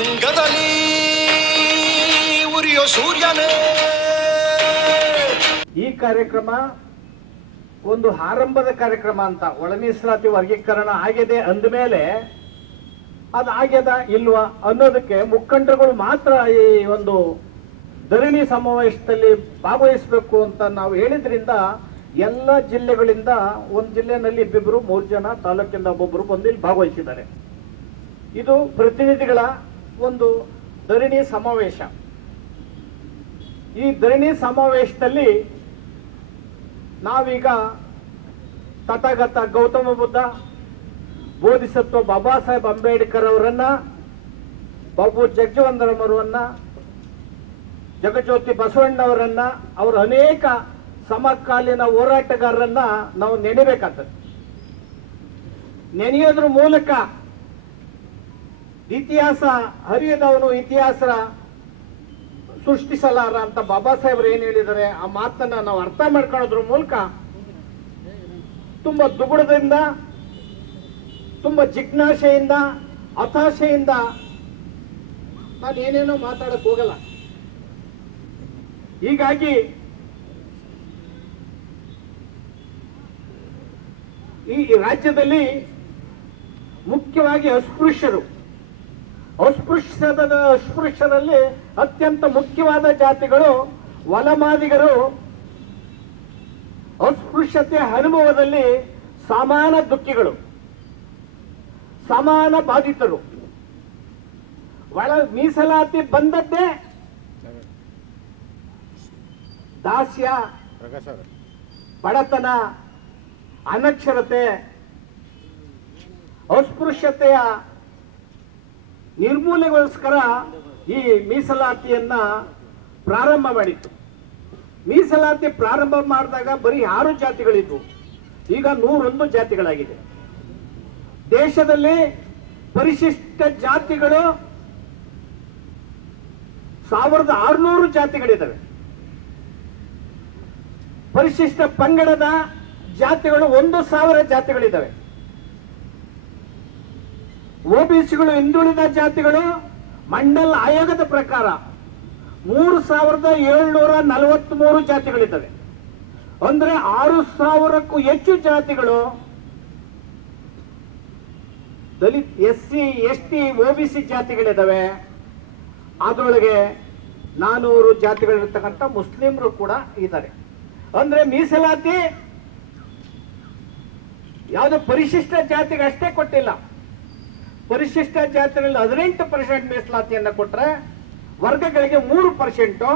ತುರಂಗದಲ್ಲಿ ಉರಿಯೋ ಸೂರ್ಯನೇ. ಈ ಕಾರ್ಯಕ್ರಮ ಒಂದು ಆರಂಭದ ಕಾರ್ಯಕ್ರಮ ಅಂತ. ಒಳ ಮೀಸಲಾತಿ ವರ್ಗೀಕರಣ ಆಗಿದೆ ಅಂದಮೇಲೆ ಅದು ಆಗ್ಯದ ಇಲ್ವಾ ಅನ್ನೋದಕ್ಕೆ ಮುಖಂಡರುಗಳು ಮಾತ್ರ ಈ ಒಂದು ಧರಣಿ ಸಮಾವೇಶದಲ್ಲಿ ಭಾಗವಹಿಸಬೇಕು ಅಂತ ನಾವು ಹೇಳಿದ್ರಿಂದ ಎಲ್ಲ ಜಿಲ್ಲೆಗಳಿಂದ ಒಂದು ಜಿಲ್ಲೆಯಲ್ಲಿ ಇಬ್ಬಿಬ್ಬರು 3 ಜನ, ತಾಲೂಕಿಂದ ಒಬ್ಬೊಬ್ಬರು ಬಂದು ಇಲ್ಲಿ ಭಾಗವಹಿಸಿದ್ದಾರೆ. ಇದು ಪ್ರತಿನಿಧಿಗಳ ಒಂದು ಧರಣಿ ಸಮಾವೇಶ. ಈ ಧರಣಿ ಸಮಾವೇಶದಲ್ಲಿ ನಾವೀಗ ತಥಾಗತ ಗೌತಮ ಬುದ್ಧ, ಬೋಧಿಸತ್ವ ಬಾಬಾ ಸಾಹೇಬ್ ಅಂಬೇಡ್ಕರ್ ಅವರನ್ನ, ಬಾಬು ಜಗಜೀವನ್ ಅವರನ್ನ, ಜಗಜ್ಯೋತಿ ಬಸವಣ್ಣವರನ್ನ, ಅವರ ಅನೇಕ ಸಮಕಾಲೀನ ಹೋರಾಟಗಾರರನ್ನ ನಾವು ನೆನೆಬೇಕಾಗ್ತದೆ. ನೆನೆಯೋದ್ರ ಮೂಲಕ ಇತಿಹಾಸ ಹರಿಯದವನು ಇತಿಹಾಸ ಸೃಷ್ಟಿಸಲಾರ ಅಂತ ಬಾಬಾ ಸಾಹೇಬ್ರು ಏನ್ ಹೇಳಿದ್ದಾರೆ ಆ ಮಾತನ್ನ ನಾವು ಅರ್ಥ ಮಾಡ್ಕೊಳ್ಳೋದ್ರ ಮೂಲಕ ತುಂಬಾ ದುಗುಡದಿಂದ, ತುಂಬಾ ಜಿಜ್ಞಾಸೆಯಿಂದ, ಹತಾಶೆಯಿಂದ ನಾನು ಏನೇನೋ ಮಾತಾಡಕ್ ಹೋಗಲ್ಲ. ಹೀಗಾಗಿ ಈ ರಾಜ್ಯದಲ್ಲಿ ಮುಖ್ಯವಾಗಿ ಅಸ್ಪೃಶ್ಯರಲ್ಲಿ ಅತ್ಯಂತ ಮುಖ್ಯವಾದ ಜಾತಿಗಳು ವಲಮಾದಿಗರು. ಅಸ್ಪೃಶ್ಯತೆಯ ಅನುಭವದಲ್ಲಿ ಸಮಾನ ದುಃಖಿಗಳು, ಸಮಾನ ಬಾಧಿತರು. ಒಳ ಮೀಸಲಾತಿ ಬಂದದ್ದೇ ದಾಸ್ಯ, ಬಡತನ, ಅನಕ್ಷರತೆ, ಅಸ್ಪೃಶ್ಯತೆಯ ನಿರ್ಮೂಲನೆಗೋಸ್ಕರ ಈ ಮೀಸಲಾತಿಯನ್ನ ಪ್ರಾರಂಭ ಮಾಡಿತ್ತು. ಮೀಸಲಾತಿ ಪ್ರಾರಂಭ ಮಾಡಿದಾಗ ಬರೀ 6 ಜಾತಿಗಳಿದ್ವು, ಈಗ 101 ಜಾತಿಗಳಾಗಿದೆ. ದೇಶದಲ್ಲಿ ಪರಿಶಿಷ್ಟ ಜಾತಿಗಳು 1600 ಜಾತಿಗಳಿದ್ದಾವೆ. ಪರಿಶಿಷ್ಟ ಪಂಗಡದ ಜಾತಿಗಳು 1000 ಜಾತಿಗಳಿದ್ದಾವೆ. ಒಬಿಸಿಗಳು, ಹಿಂದುಳಿದ ಜಾತಿಗಳು ಮಂಡಲ್ ಆಯೋಗದ ಪ್ರಕಾರ 3743 ಜಾತಿಗಳಿದ್ದಾವೆ. ಅಂದ್ರೆ 6000ಕ್ಕೂ ಹೆಚ್ಚು ಜಾತಿಗಳು ದಲಿತ, SC, ST, OBC ಜಾತಿಗಳಿದ್ದಾವೆ. ಅದರೊಳಗೆ 400 ಜಾತಿಗಳಿರ್ತಕ್ಕಂಥ ಮುಸ್ಲಿಮರು ಕೂಡ ಇದ್ದಾರೆ. ಅಂದ್ರೆ ಮೀಸಲಾತಿ ಯಾವುದೋ ಪರಿಶಿಷ್ಟ ಜಾತಿಗೆ ಅಷ್ಟೇ ಕೊಟ್ಟಿಲ್ಲ. ಪರಿಶಿಷ್ಟ ಜಾತಿಗಳಲ್ಲಿ 18% ಮೀಸಲಾತಿಯನ್ನ ಕೊಟ್ಟರೆ ವರ್ಗಗಳಿಗೆ 3%,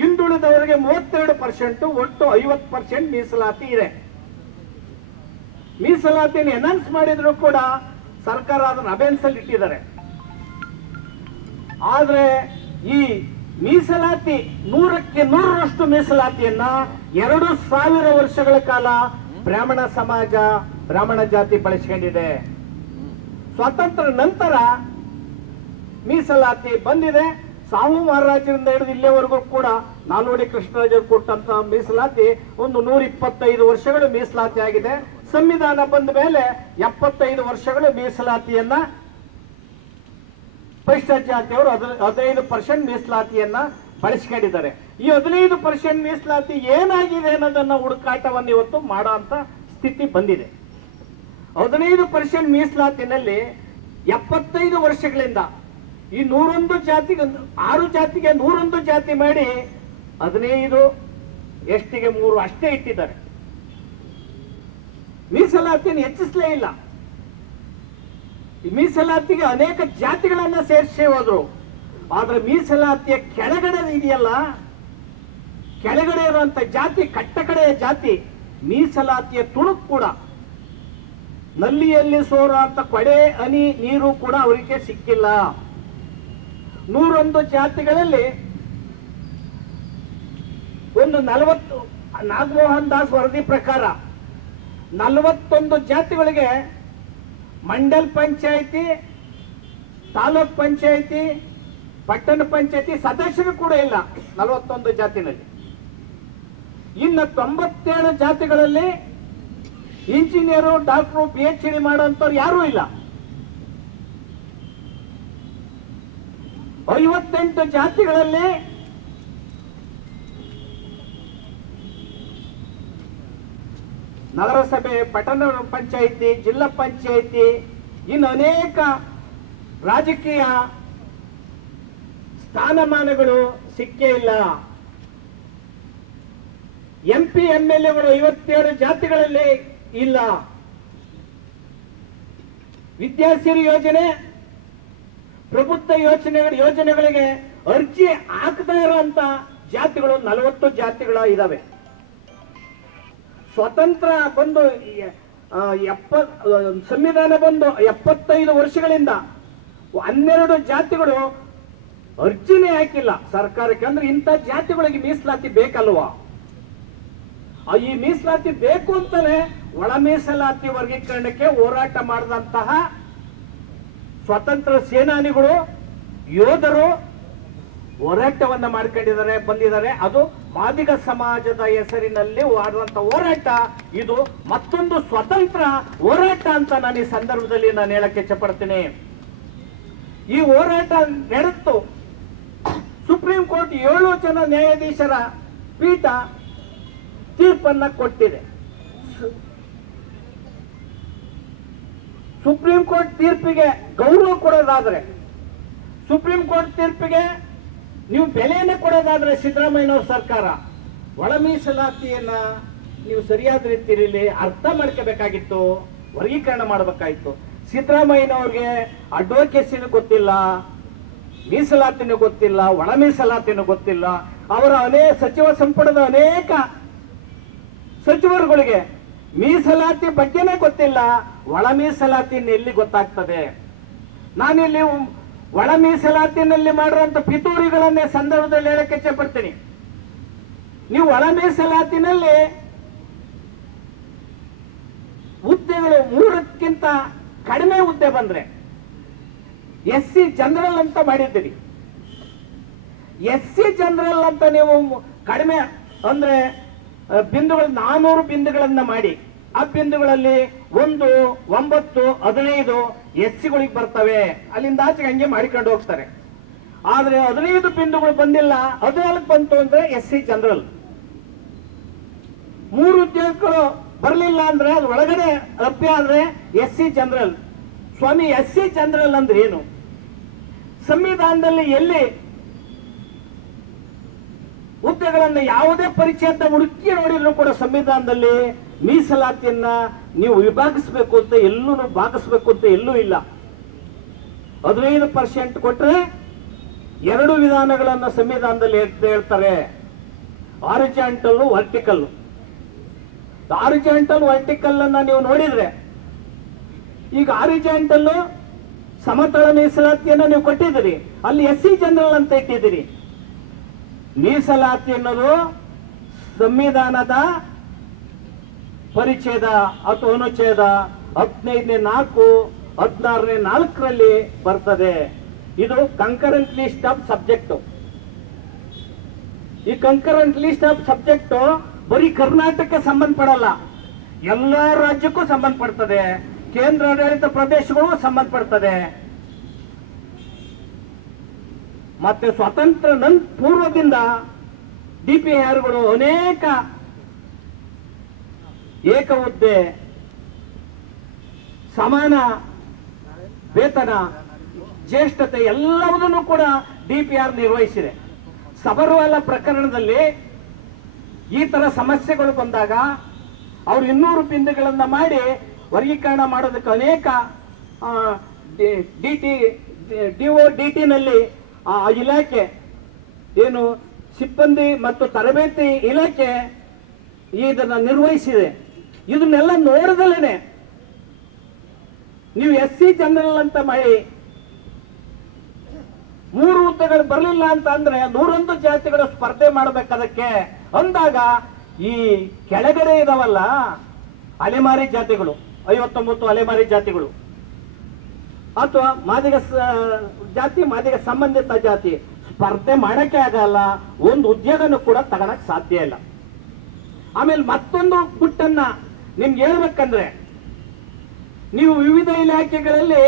ಹಿಂದುಳಿದವರಿಗೆ 32%, ಒಟ್ಟು 50% ಮೀಸಲಾತಿ ಇದೆ. ಮೀಸಲಾತಿಯನ್ನು ಎನೌನ್ಸ್ ಮಾಡಿದ್ರು ಕೂಡ ಸರ್ಕಾರ ಅದನ್ನು ಅಬೆನ್ಸಲ್ಲಿ ಇಟ್ಟಿದ್ದಾರೆ. ಆದ್ರೆ ಈ ಮೀಸಲಾತಿ 100ಕ್ಕೆ 100ರಷ್ಟು ಮೀಸಲಾತಿಯನ್ನ 2000 ವರ್ಷಗಳ ಕಾಲ ಬ್ರಾಹ್ಮಣ ಸಮಾಜ, ಬ್ರಾಹ್ಮಣ ಜಾತಿ ಬಳಸಿಕೊಂಡಿದೆ. ಸ್ವಾತಂತ್ರ್ಯ ನಂತರ ಮೀಸಲಾತಿ ಬಂದಿದೆ. ಸಾವು ಮಹಾರಾಜರಿಂದ ಹಿಡಿದು ಇಲ್ಲಿವರೆಗೂ ಕೂಡ ನಾಲ್ವಡಿ ಕೃಷ್ಣರಾಜರು ಕೊಟ್ಟಂತ ಮೀಸಲಾತಿ ಒಂದು 125 ವರ್ಷಗಳು ಮೀಸಲಾತಿ ಆಗಿದೆ. ಸಂವಿಧಾನ ಬಂದ ಮೇಲೆ 75 ವರ್ಷಗಳು ಮೀಸಲಾತಿಯನ್ನ ಪರಿಶಿಷ್ಟ ಜಾತಿಯವರು 15% ಮೀಸಲಾತಿಯನ್ನ ಬಳಸ್ಕೊಂಡಿದ್ದಾರೆ. ಈ 15% ಮೀಸಲಾತಿ ಏನಾಗಿದೆ ಅನ್ನೋದನ್ನ ಹುಡುಕಾಟವನ್ನು ಇವತ್ತು ಮಾಡೋ ಅಂತ ಸ್ಥಿತಿ ಬಂದಿದೆ. 15% ಮೀಸಲಾತಿನಲ್ಲಿ 75 ವರ್ಷಗಳಿಂದ ಈ 101 ಜಾತಿಗೆ 6 ಜಾತಿಗೆ 101 ಜಾತಿ ಮಾಡಿ 15 ಎಷ್ಟಿಗೆ 3 ಅಷ್ಟೇ ಇಟ್ಟಿದ್ದಾರೆ. ಮೀಸಲಾತಿಯನ್ನು ಹೆಚ್ಚಿಸಲೇ ಇಲ್ಲ. ಮೀಸಲಾತಿಗೆ ಅನೇಕ ಜಾತಿಗಳನ್ನ ಸೇರಿಸಿ ಹೋದ್ರು. ಆದ್ರೆ ಮೀಸಲಾತಿಯ ಕೆಳಗಡೆ ಇದೆಯಲ್ಲ, ಕೆಳಗಡೆ ಇರುವಂತ ಜಾತಿ, ಕಟ್ಟಕಡೆಯ ಜಾತಿ, ಮೀಸಲಾತಿಯ ತುಣುಕು ಕೂಡ, ನಲ್ಲಿಯಲ್ಲಿ ಸೋರ ಅಂತ ಕೊಡೆ ಹನಿ ನೀರು ಕೂಡ ಅವರಿಗೆ ಸಿಕ್ಕಿಲ್ಲ. 101 ಜಾತಿಗಳಲ್ಲಿ ಒಂದು 40 ನಾಗಮೋಹನ್ ದಾಸ್ ವರದಿ ಪ್ರಕಾರ 41 ಜಾತಿಗಳಿಗೆ ಮಂಡಲ್ ಪಂಚಾಯಿತಿ, ತಾಲೂಕ್ ಪಂಚಾಯಿತಿ, ಪಟ್ಟಣ ಪಂಚಾಯಿತಿ ಸದಸ್ಯರು ಕೂಡ ಇಲ್ಲ 41 ಜಾತಿನಲ್ಲಿ. ಇನ್ನು 97 ಜಾತಿಗಳಲ್ಲಿ ಇಂಜಿನಿಯರು, ಡಾಕ್ಟರು, PhD ಮಾಡುವಂತವ್ರು ಯಾರೂ ಇಲ್ಲ. 58 ಜಾತಿಗಳಲ್ಲಿ ನಗರಸಭೆ, ಪಟ್ಟಣ ಪಂಚಾಯಿತಿ, ಜಿಲ್ಲಾ ಪಂಚಾಯಿತಿ, ಇನ್ನು ಅನೇಕ ರಾಜಕೀಯ ಸ್ಥಾನಮಾನಗಳು ಸಿಕ್ಕೇ ಇಲ್ಲ. MP MLAಗಳು 57 ಜಾತಿಗಳಲ್ಲಿ ಇಲ್ಲ. ವಿದ್ಯಾಸಿರಿ ಯೋಜನೆ, ಪ್ರಬುದ್ಧ ಯೋಜನೆಗಳಿಗೆ ಅರ್ಜಿ ಹಾಕದೇ ಇರುವಂತ ಜಾತಿಗಳು 40 ಜಾತಿಗಳು ಇದಾವೆ. ಸ್ವತಂತ್ರ ಬಂದು ಸಂವಿಧಾನ ಬಂದು 75 ವರ್ಷಗಳಿಂದ 12 ಜಾತಿಗಳು ಅರ್ಜಿನೇ ಹಾಕಿಲ್ಲ ಸರ್ಕಾರಕ್ಕೆ. ಅಂದ್ರೆ ಇಂಥ ಜಾತಿಗಳಿಗೆ ಮೀಸಲಾತಿ ಬೇಕಲ್ವಾ? ಈ ಮೀಸಲಾತಿ ಬೇಕು ಅಂತಾನೆ ಒಳ ಮೀಸಲಾತಿ ವರ್ಗೀಕರಣಕ್ಕೆ ಹೋರಾಟ ಮಾಡಿದಂತಹ ಸ್ವತಂತ್ರ ಸೇನಾನಿಗಳು, ಯೋಧರು ಹೋರಾಟವನ್ನ ಬಂದಿದ್ದಾರೆ. ಅದು ಮಾದಿಗ ಸಮಾಜದ ಹೆಸರಿನಲ್ಲಿ ಆಡುವಂತ ಹೋರಾಟ. ಇದು ಮತ್ತೊಂದು ಸ್ವತಂತ್ರ ಹೋರಾಟ ಅಂತ ನಾನು ಈ ಸಂದರ್ಭದಲ್ಲಿ ನಾನು ಹೇಳಕ್ಕೆ ಇಷ್ಟಪಡ್ತೀನಿ. ಈ ಹೋರಾಟ ನಡೆದು ಸುಪ್ರೀಂ ಕೋರ್ಟ್ 7 ಜನ ನ್ಯಾಯಾಧೀಶರ ಪೀಠ ತೀರ್ಪನ್ನ ಕೊಟ್ಟಿದೆ. ಸುಪ್ರೀಂ ಕೋರ್ಟ್ ತೀರ್ಪಿಗೆ ಗೌರವ ಕೊಡೋದಾದ್ರೆ, ಸುಪ್ರೀಂ ಕೋರ್ಟ್ ತೀರ್ಪಿಗೆ ನೀವು ಬೆಲೆಯನ್ನು ಕೊಡೋದಾದ್ರೆ, ಸಿದ್ದರಾಮಯ್ಯನವ್ರ ಸರ್ಕಾರ ಒಳ ಮೀಸಲಾತಿಯನ್ನ ನೀವು ಸರಿಯಾದ ರೀತಿಯಲ್ಲಿ ಅರ್ಥ ಮಾಡ್ಕೋಬೇಕಾಗಿತ್ತು, ವರ್ಗೀಕರಣ ಮಾಡಬೇಕಾಗಿತ್ತು. ಸಿದ್ದರಾಮಯ್ಯನವ್ರಿಗೆ ಅಡ್ವೊಕೇಸಿನೂ ಗೊತ್ತಿಲ್ಲ, ಮೀಸಲಾತಿನೂ ಗೊತ್ತಿಲ್ಲ, ಒಳ ಮೀಸಲಾತಿನೂ ಗೊತ್ತಿಲ್ಲ. ಅವರ ಸಚಿವ ಸಂಪುಟದ ಅನೇಕ ಸಚಿವರುಗಳಿಗೆ ಮೀಸಲಾತಿ ಬಗ್ಗೆನೇ ಗೊತ್ತಿಲ್ಲ. ಒಳ ಮೀಸಲಾತಿನ ಎಲ್ಲಿ ಗೊತ್ತಾಗ್ತದೆ? ನಾನಿಲ್ಲಿ ಒಳ ಮೀಸಲಾತಿನಲ್ಲಿ ಮಾಡಿರುವಂತ ಪಿತೂರಿಗಳನ್ನೇ ಸಂದರ್ಭದಲ್ಲಿ ಹೇಳಕ್ಕೆ ಇಚ್ಛೆಪಡ್ತೀನಿ. ನೀವು ಒಳ ಮೀಸಲಾತಿನಲ್ಲಿ ಹುದ್ದೆಗಳು 3ಕ್ಕಿಂತ ಕಡಿಮೆ ಹುದ್ದೆ ಬಂದ್ರೆ SC ಜನರಲ್ ಅಂತ ಮಾಡಿದ್ದೀರಿ. SC ಜನರಲ್ ಅಂತ ನೀವು ಕಡಿಮೆ ಅಂದ್ರೆ ಬಿಂದುಗಳು 400 ಬಿಂದುಗಳನ್ನ ಮಾಡಿ, ಆ ಬಿಂದುಗಳಲ್ಲಿ 1, 9, 15 SCಗಳಿಗೆ ಬರ್ತವೆ. ಅಲ್ಲಿಂದ ಆಚೆಗೆ ಹಂಗೆ ಮಾಡಿಕೊಂಡು ಹೋಗ್ತಾರೆ. ಆದ್ರೆ 15 ಬಿಂದುಗಳು ಬಂದಿಲ್ಲ, 14 ಬಂತು ಅಂದ್ರೆ SC ಜನರಲ್. 3 ಉದ್ಯೋಗಗಳು ಬರಲಿಲ್ಲ ಅಂದ್ರೆ ಅದು ಒಳಗಡೆ ಲಭ್ಯ ಆದ್ರೆ SC ಜನರಲ್. ಸ್ವಾಮಿ, SC ಜನರಲ್ ಅಂದ್ರೆ ಏನು? ಸಂವಿಧಾನದಲ್ಲಿ ಎಲ್ಲಿ ಹುದ್ದೆಗಳನ್ನ ಯಾವುದೇ ಪರಿಚಯ ಅಂತ ಹುಡುಕಿ ನೋಡಿದ್ರು ಕೂಡ ಸಂವಿಧಾನದಲ್ಲಿ ಮೀಸಲಾತಿಯನ್ನ ನೀವು ವಿಭಾಗಿಸಬೇಕು ಅಂತ ಎಲ್ಲೂ ಭಾಗಿಸ್ಬೇಕು ಅಂತ ಎಲ್ಲೂ ಇಲ್ಲ. 15% ಕೊಟ್ರೆ 2 ವಿಧಾನಗಳನ್ನ ಸಂವಿಧಾನದಲ್ಲಿ ಹೇಳ್ತಾರೆ, ಹಾರಿಜಾಂಟಲ್, ವರ್ಟಿಕಲ್. ಹಾರಿಜಾಂಟಲ್, ವರ್ಟಿಕಲ್ ಅನ್ನ ನೀವು ನೋಡಿದ್ರೆ, ಈಗ ಹಾರಿಜಾಂಟಲ್ ಸಮತಳ ಮೀಸಲಾತಿಯನ್ನ ನೀವು ಕೊಟ್ಟಿದ್ದೀರಿ, ಅಲ್ಲಿ SC ಜನರಲ್ ಅಂತ ಇಟ್ಟಿದ್ದೀರಿ. ಮೀಸಲಾತಿ ಅನ್ನೋದು ಸಂವಿಧಾನದ ಪರಿಚ್ಛೇದ ಅಥವಾ ಅನುಚ್ಛೇದ 15ನೇ 4, 16ನೇ 4ರಲ್ಲಿ ಬರ್ತದೆ. ಇದು ಕಂಕರೆಂಟ್ ಲಿಸ್ಟ್ ಆಫ್ ಸಬ್ಜೆಕ್ಟ್. ಈ ಕಂಕರೆಂಟ್ ಲಿಸ್ಟ್ ಆಫ್ ಸಬ್ಜೆಕ್ಟ್ ಬರೀ ಕರ್ನಾಟಕಕ್ಕೆ ಸಂಬಂಧಪಡಲ್ಲ, ಎಲ್ಲಾ ರಾಜ್ಯಕ್ಕೂ ಸಂಬಂಧಪಡ್ತದೆ, ಕೇಂದ್ರಾಡಳಿತ ಪ್ರದೇಶಗಳು ಸಂಬಂಧಪಡ್ತದೆ. ಮತ್ತೆ ಸ್ವತಂತ್ರ ಪೂರ್ವದಿಂದ DPRಗಳು ಅನೇಕ ಏಕ ಹುದ್ದೆ, ಸಮಾನ ವೇತನ, ಜ್ಯೇಷ್ಠತೆ ಎಲ್ಲವುದನ್ನು ಕೂಡ DPR ನಿರ್ವಹಿಸಿದೆ. ಸಬರ್ವಾಲ ಪ್ರಕರಣದಲ್ಲಿ ಈ ತರ ಸಮಸ್ಯೆಗಳು ಬಂದಾಗ ಅವರು 200 ಬಿಂದುಗಳನ್ನ ಮಾಡಿ ವರ್ಗೀಕರಣ ಮಾಡೋದಕ್ಕೆ ಅನೇಕ DODT ನಲ್ಲಿ ಆ ಇಲಾಖೆ ಏನು ಸಿಬ್ಬಂದಿ ಮತ್ತು ತರಬೇತಿ ಇಲಾಖೆ ಇದನ್ನ ನಿರ್ವಹಿಸಿದೆ. ಇದನ್ನೆಲ್ಲ ನೋಡಿದಲೇನೆ ನೀವು SC ಜನರಲ್ ಅಂತ ಮಾಡಿ 3 ಹುದ್ದೆಗಳು ಬರಲಿಲ್ಲ ಅಂತ ಅಂದ್ರೆ 101 ಜಾತಿಗಳು ಸ್ಪರ್ಧೆ ಮಾಡಬೇಕದಕ್ಕೆ ಅಂದಾಗ ಈ ಕೆಳಗಡೆ ಇದಾವಲ್ಲ ಅಲೆಮಾರಿ ಜಾತಿಗಳು, 59 ಅಲೆಮಾರಿ ಜಾತಿಗಳು ಅಥವಾ ಮಾದಿಗ ಜಾತಿ, ಮಾದಿಗ ಸಂಬಂಧಿತ ಜಾತಿ ಸ್ಪರ್ಧೆ ಮಾಡಕ್ಕೆ ಆಗಲ್ಲ, ಒಂದು ಉದ್ಯೋಗನೂ ಕೂಡ ತಗೊಳಕ್ ಸಾಧ್ಯ ಇಲ್ಲ. ಆಮೇಲೆ ಮತ್ತೊಂದು ಗುಟ್ಟನ್ನ ನಿಮ್ಗೆ ಹೇಳ್ಬೇಕಂದ್ರೆ, ನೀವು ವಿವಿಧ ಇಲಾಖೆಗಳಲ್ಲಿ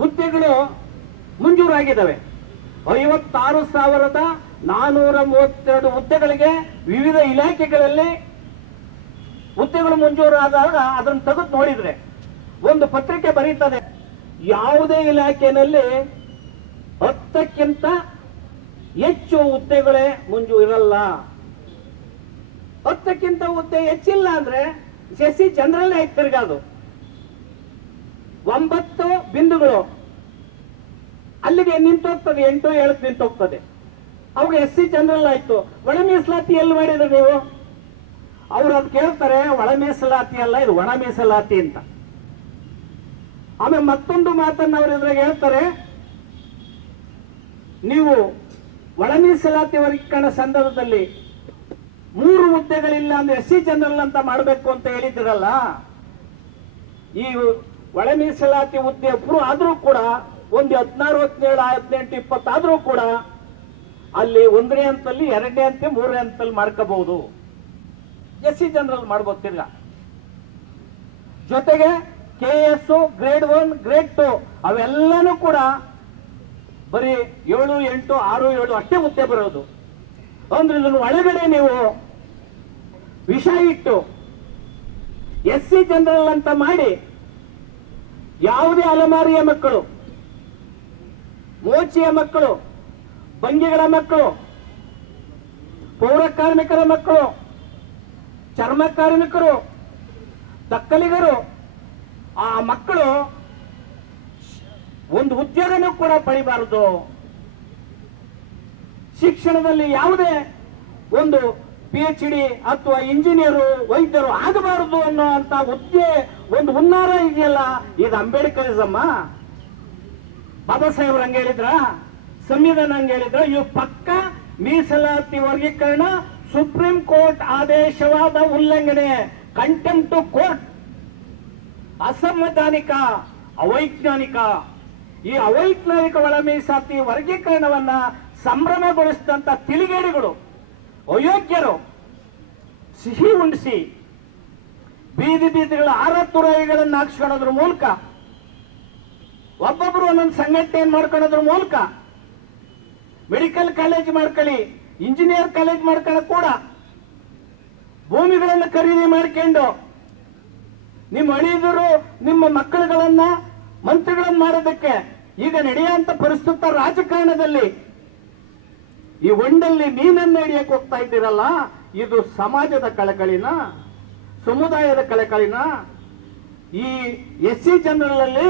ಹುದ್ದೆಗಳು ಮಂಜೂರಾಗಿದ್ದಾವೆ, 56,432 ಹುದ್ದೆಗಳಿಗೆ ವಿವಿಧ ಇಲಾಖೆಗಳಲ್ಲಿ ಹುದ್ದೆಗಳು ಮಂಜೂರಾದಾಗ ಅದನ್ನು ತೆಗೆದು ನೋಡಿದ್ರೆ ಒಂದು ಪತ್ರಿಕೆ ಬರೀತದೆ, ಯಾವುದೇ ಇಲಾಖೆಯಲ್ಲಿ 10ಕ್ಕಿಂತ ಹೆಚ್ಚು ಹುದ್ದೆಗಳೇ ಇರಲ್ಲ. 10ಕ್ಕಿಂತ ಹುದ್ದೆ ಹೆಚ್ಚಿಲ್ಲ ಅಂದ್ರೆ SC ಜನರಲ್ ಆಯ್ತು. ತಿರ್ಗಾದು 9 ಬಿಂದುಗಳು ಅಲ್ಲಿಗೆ ನಿಂತೋಗ್ತದೆ, 8 7 ನಿಂತೋಗ್ತದೆ. ಅವಾಗ SC ಜನರಲ್ ಆಯ್ತು. ಒಳ ಮೀಸಲಾತಿ ಎಲ್ಲಿ ಮಾಡಿದ್ರೆ ನೀವು? ಅವ್ರು ಅದು ಕೇಳ್ತಾರೆ, ಒಳ ಮೀಸಲಾತಿ ಅಲ್ಲ ಇದು ಒಣ ಮೀಸಲಾತಿ ಅಂತ. ಆಮೇಲೆ ಮತ್ತೊಂದು ಮಾತನ್ನು ಅವರು ಇದ್ರಾಗ ಹೇಳ್ತಾರೆ, ನೀವು ಒಳ ಮೀಸಲಾತಿ ವರ್ಗೀಕರಣ ಸಂದರ್ಭದಲ್ಲಿ 3 ಹುದ್ದೆಗಳಿಲ್ಲ ಅಂದ್ರೆ SC ಜನರಲ್ ಅಂತ ಮಾಡಬೇಕು ಅಂತ ಹೇಳಿದಿರಲ್ಲ. ಈ ಒಳ ಮೀಸಲಾತಿ ಹುದ್ದೆ ಅಪ್ರೂವ್ ಆದ್ರೂ ಕೂಡ ಒಂದು 16, 17, 18, 20 ಆದ್ರೂ ಕೂಡ ಅಲ್ಲಿ 1ನೇ ಹಂತದಲ್ಲಿ 2ನೇ ಹಂತ 3ನೇ ಹಂತದಲ್ಲಿ ಮಾಡ್ಕೋಬಹುದು. SC ಜನರಲ್ ಮಾಡ್ಬೋದು. ತಿರ್ಗಾ ಜೊತೆಗೆ KS ಗ್ರೇಡ್ 1 ಗ್ರೇಡ್ 2 ಅವೆಲ್ಲನೂ ಕೂಡ ಬರೀ 7, 8, 6, 7 ಅಷ್ಟೇ ಹುದ್ದೆ ಬರೋದು. ಅಂದ್ರೆ ಇದನ್ನು ಒಳಗಡೆ ನೀವು ವಿಷಯ ಇಟ್ಟು SC ಜನರಲ್ ಅಂತ ಮಾಡಿ ಯಾವುದೇ ಅಲೆಮಾರಿಯ ಮಕ್ಕಳು, ಮೋಚಿಯ ಮಕ್ಕಳು, ಬಂಗಿಗಳ ಮಕ್ಕಳು, ಪೌರ ಕಾರ್ಮಿಕರ ಮಕ್ಕಳು, ಚರ್ಮ ಕಾರ್ಮಿಕರು, ದಕ್ಕಲಿಗರು, ಆ ಮಕ್ಕಳು ಒಂದು ಉದ್ಯೋಗನೂ ಕೂಡ ಪಡಿಬಾರದು. ಶಿಕ್ಷಣದಲ್ಲಿ ಯಾವುದೇ ಒಂದು PhD ಅಥವಾ ಇಂಜಿನಿಯರು, ವೈದ್ಯರು ಆಗಬಾರದು ಅನ್ನೋ ಅಂತ ಹುದ್ದೆ ಒಂದು ಹುನ್ನಾರ ಇದೆಯಲ್ಲ, ಇದು ಅಂಬೇಡ್ಕರಿಸಮ್ಮ. ಬಾಬಾ ಸಾಹೇಬ್ರು ಹಂಗೆ ಹೇಳಿದ್ರ, ಸಂವಿಧಾನ ಹಂಗೆ ಹೇಳಿದ್ರ. ಇವು ಪಕ್ಕ ಮೀಸಲಾತಿ ವರ್ಗೀಕರಣ ಸುಪ್ರೀಂ ಕೋರ್ಟ್ ಆದೇಶವಾದ ಉಲ್ಲಂಘನೆ, ಕಂಟೆಂಪ್ಟ್ ಟು ಕೋರ್ಟ್, ಅಸಂವಿಧಾನಿಕ, ಅವೈಜ್ಞಾನಿಕ. ಈ ಅವೈಜ್ಞಾನಿಕ ಒಳ ಮೀಸಲಾತಿ ವರ್ಗೀಕರಣವನ್ನ ಸಂಭ್ರಮಗೊಳಿಸಿದಂತ ತಿಳಿಗೇಡಿಗಳು, ಅಯೋಗ್ಯರು ಸಿಹಿ ಉಣಿಸಿ ಬೀದಿ ಬೀದಿಗಳ ಆರತುರಾಯಿಗಳನ್ನು ಹಾಕ್ಸ್ಕೊಳ್ಳೋದ್ರ ಮೂಲಕ, ಒಬ್ಬೊಬ್ರು ಒಂದೊಂದು ಸಂಘಟನೆ ಮಾಡ್ಕೊಳ್ಳೋದ್ರ ಮೂಲಕ, ಮೆಡಿಕಲ್ ಕಾಲೇಜ್ ಮಾಡ್ಕೊಳ್ಳಿ, ಇಂಜಿನಿಯರ್ ಕಾಲೇಜ್ ಮಾಡ್ಕೊಳ್ಳೋ ಕೂಡ ಭೂಮಿಗಳನ್ನು ಖರೀದಿ ಮಾಡ್ಕೊಂಡು ನಿಮ್ಮ ಅಳಿಯದರು ನಿಮ್ಮ ಮಕ್ಕಳುಗಳನ್ನ ಮಂತ್ರಿಗಳನ್ನ ಮಾಡೋದಕ್ಕೆ ಈಗ ನಡೆಯುವಂತ ಪ್ರಸ್ತುತ ರಾಜಕಾರಣದಲ್ಲಿ ಈ ಒಂಡಲ್ಲಿ ಮೀನನ್ನು ಹಿಡಿಯಕ್ಕೆ ಹೋಗ್ತಾ ಇದ್ದೀರಲ್ಲ, ಇದು ಸಮಾಜದ ಕಳಕಳಿನ, ಸಮುದಾಯದ ಕಳಕಳಿನ? ಈ SC ಜನರಲ್ ಅಲ್ಲಿ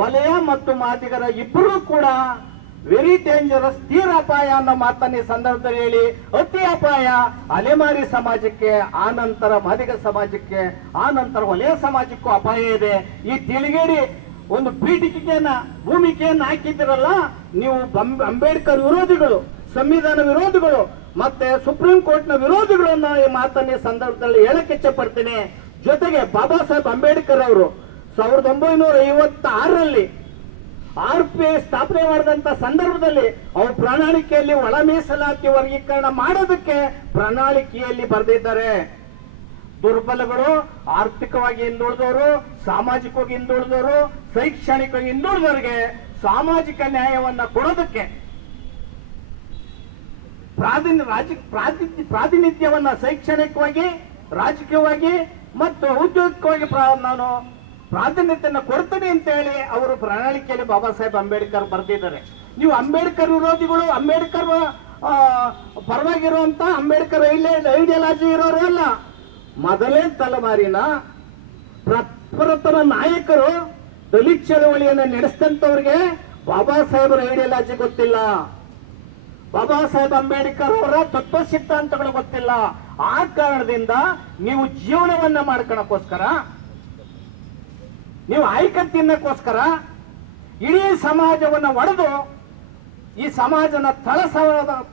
ವಲಯ ಮತ್ತು ಮಾದಿಗರ ಇಬ್ಬರೂ ಕೂಡ ವೆರಿ ಡೇಂಜರಸ್, ತೀರ ಅಪಾಯ ಅನ್ನೋ ಮಾತನ್ನ ಈ ಸಂದರ್ಭದಲ್ಲಿ ಹೇಳಿ, ಅತಿ ಅಪಾಯ ಅಲೆಮಾರಿ ಸಮಾಜಕ್ಕೆ, ಆ ನಂತರ ಮಾದಿಗ ಸಮಾಜಕ್ಕೆ, ಆ ನಂತರ ವಲಯ ಸಮಾಜಕ್ಕೂ ಅಪಾಯ ಇದೆ. ಈ ತಿಳಿಗೇಡಿ ಒಂದು ಪೀಠಿಕೆಯನ್ನ, ಭೂಮಿಕೆಯನ್ನ ಹಾಕಿದ್ದೀರಲ್ಲ, ನೀವು ಅಂಬೇಡ್ಕರ್ ವಿರೋಧಿಗಳು, ಸಂವಿಧಾನ ವಿರೋಧಿಗಳು, ಮತ್ತೆ ಸುಪ್ರೀಂ ಕೋರ್ಟ್ ನ ವಿರೋಧಿಗಳು ಅನ್ನೋ ಈ ಮಾತನ್ನ ಈ ಸಂದರ್ಭದಲ್ಲಿ ಹೇಳಕ್ಕೆ ಇಚ್ಛೆ ಪಡ್ತೀನಿ. ಜೊತೆಗೆ ಬಾಬಾ ಸಾಹೇಬ್ ಅಂಬೇಡ್ಕರ್ ಅವರು 1956ರಲ್ಲಿ RPI ಸ್ಥಾಪನೆ ಮಾಡಿದಂತ ಸಂದರ್ಭದಲ್ಲಿ ಅವ್ರ ಪ್ರಣಾಳಿಕೆಯಲ್ಲಿ ಒಳ ಮೀಸಲಾತಿ ವರ್ಗೀಕರಣ ಮಾಡೋದಕ್ಕೆ ಪ್ರಣಾಳಿಕೆಯಲ್ಲಿ ಬರೆದಿದ್ದಾರೆ. ದುರ್ಬಲಗಳು, ಆರ್ಥಿಕವಾಗಿ ಹಿಂದುಳಿದವರು, ಸಾಮಾಜಿಕವಾಗಿ ಹಿಂದುಳಿದವರು, ಶೈಕ್ಷಣಿಕವಾಗಿ ಹಿಂದುಳಿದವರಿಗೆ ಸಾಮಾಜಿಕ ನ್ಯಾಯವನ್ನ ಕೊಡೋದಕ್ಕೆ, ಪ್ರಾತಿನಿಧ್ಯವನ್ನ ಶೈಕ್ಷಣಿಕವಾಗಿ, ರಾಜಕೀಯವಾಗಿ ಮತ್ತು ಔದ್ಯೋಗಿಕವಾಗಿ ನಾನು ಪ್ರಾತಿನಿಧ್ಯನ ಕೊಡ್ತೀನಿ ಅಂತ ಹೇಳಿ ಅವರು ಪ್ರಣಾಳಿಕೆಯಲ್ಲಿ ಬಾಬಾ ಸಾಹೇಬ್ ಅಂಬೇಡ್ಕರ್ ಬರೆದಿದ್ದಾರೆ. ನೀವು ಅಂಬೇಡ್ಕರ್ ವಿರೋಧಿಗಳು, ಅಂಬೇಡ್ಕರ್ ಪರವಾಗಿರುವಂತ, ಅಂಬೇಡ್ಕರ್ ಐಡಿಯಾಲಜಿ ಇರೋರು ಅಲ್ಲ. ಮೊದಲೇ ತಲೆಮಾರಿನ ಪ್ರಥಮ ನಾಯಕರು, ದಲಿತ ಚಳವಳಿಯನ್ನ ನಡೆಸಿದಂತವ್ರಿಗೆ ಬಾಬಾ ಸಾಹೇಬರ ಐಡಿಯಾಲಜಿ ಗೊತ್ತಿಲ್ಲ, ಬಾಬಾ ಸಾಹೇಬ್ ಅಂಬೇಡ್ಕರ್ ಅವರ ತತ್ವ ಸಿದ್ಧಾಂತಗಳು ಗೊತ್ತಿಲ್ಲ. ಆ ಕಾರಣದಿಂದ ನೀವು ಜೀವನವನ್ನ ಮಾಡ್ಕೊಳಕ್ಕೋಸ್ಕರ, ನೀವು ಆಯ್ಕೆ ತಿನ್ನಕ್ಕೋಸ್ಕರ ಇಡೀ ಸಮಾಜವನ್ನ ಒಡೆದು ಈ ಸಮಾಜನ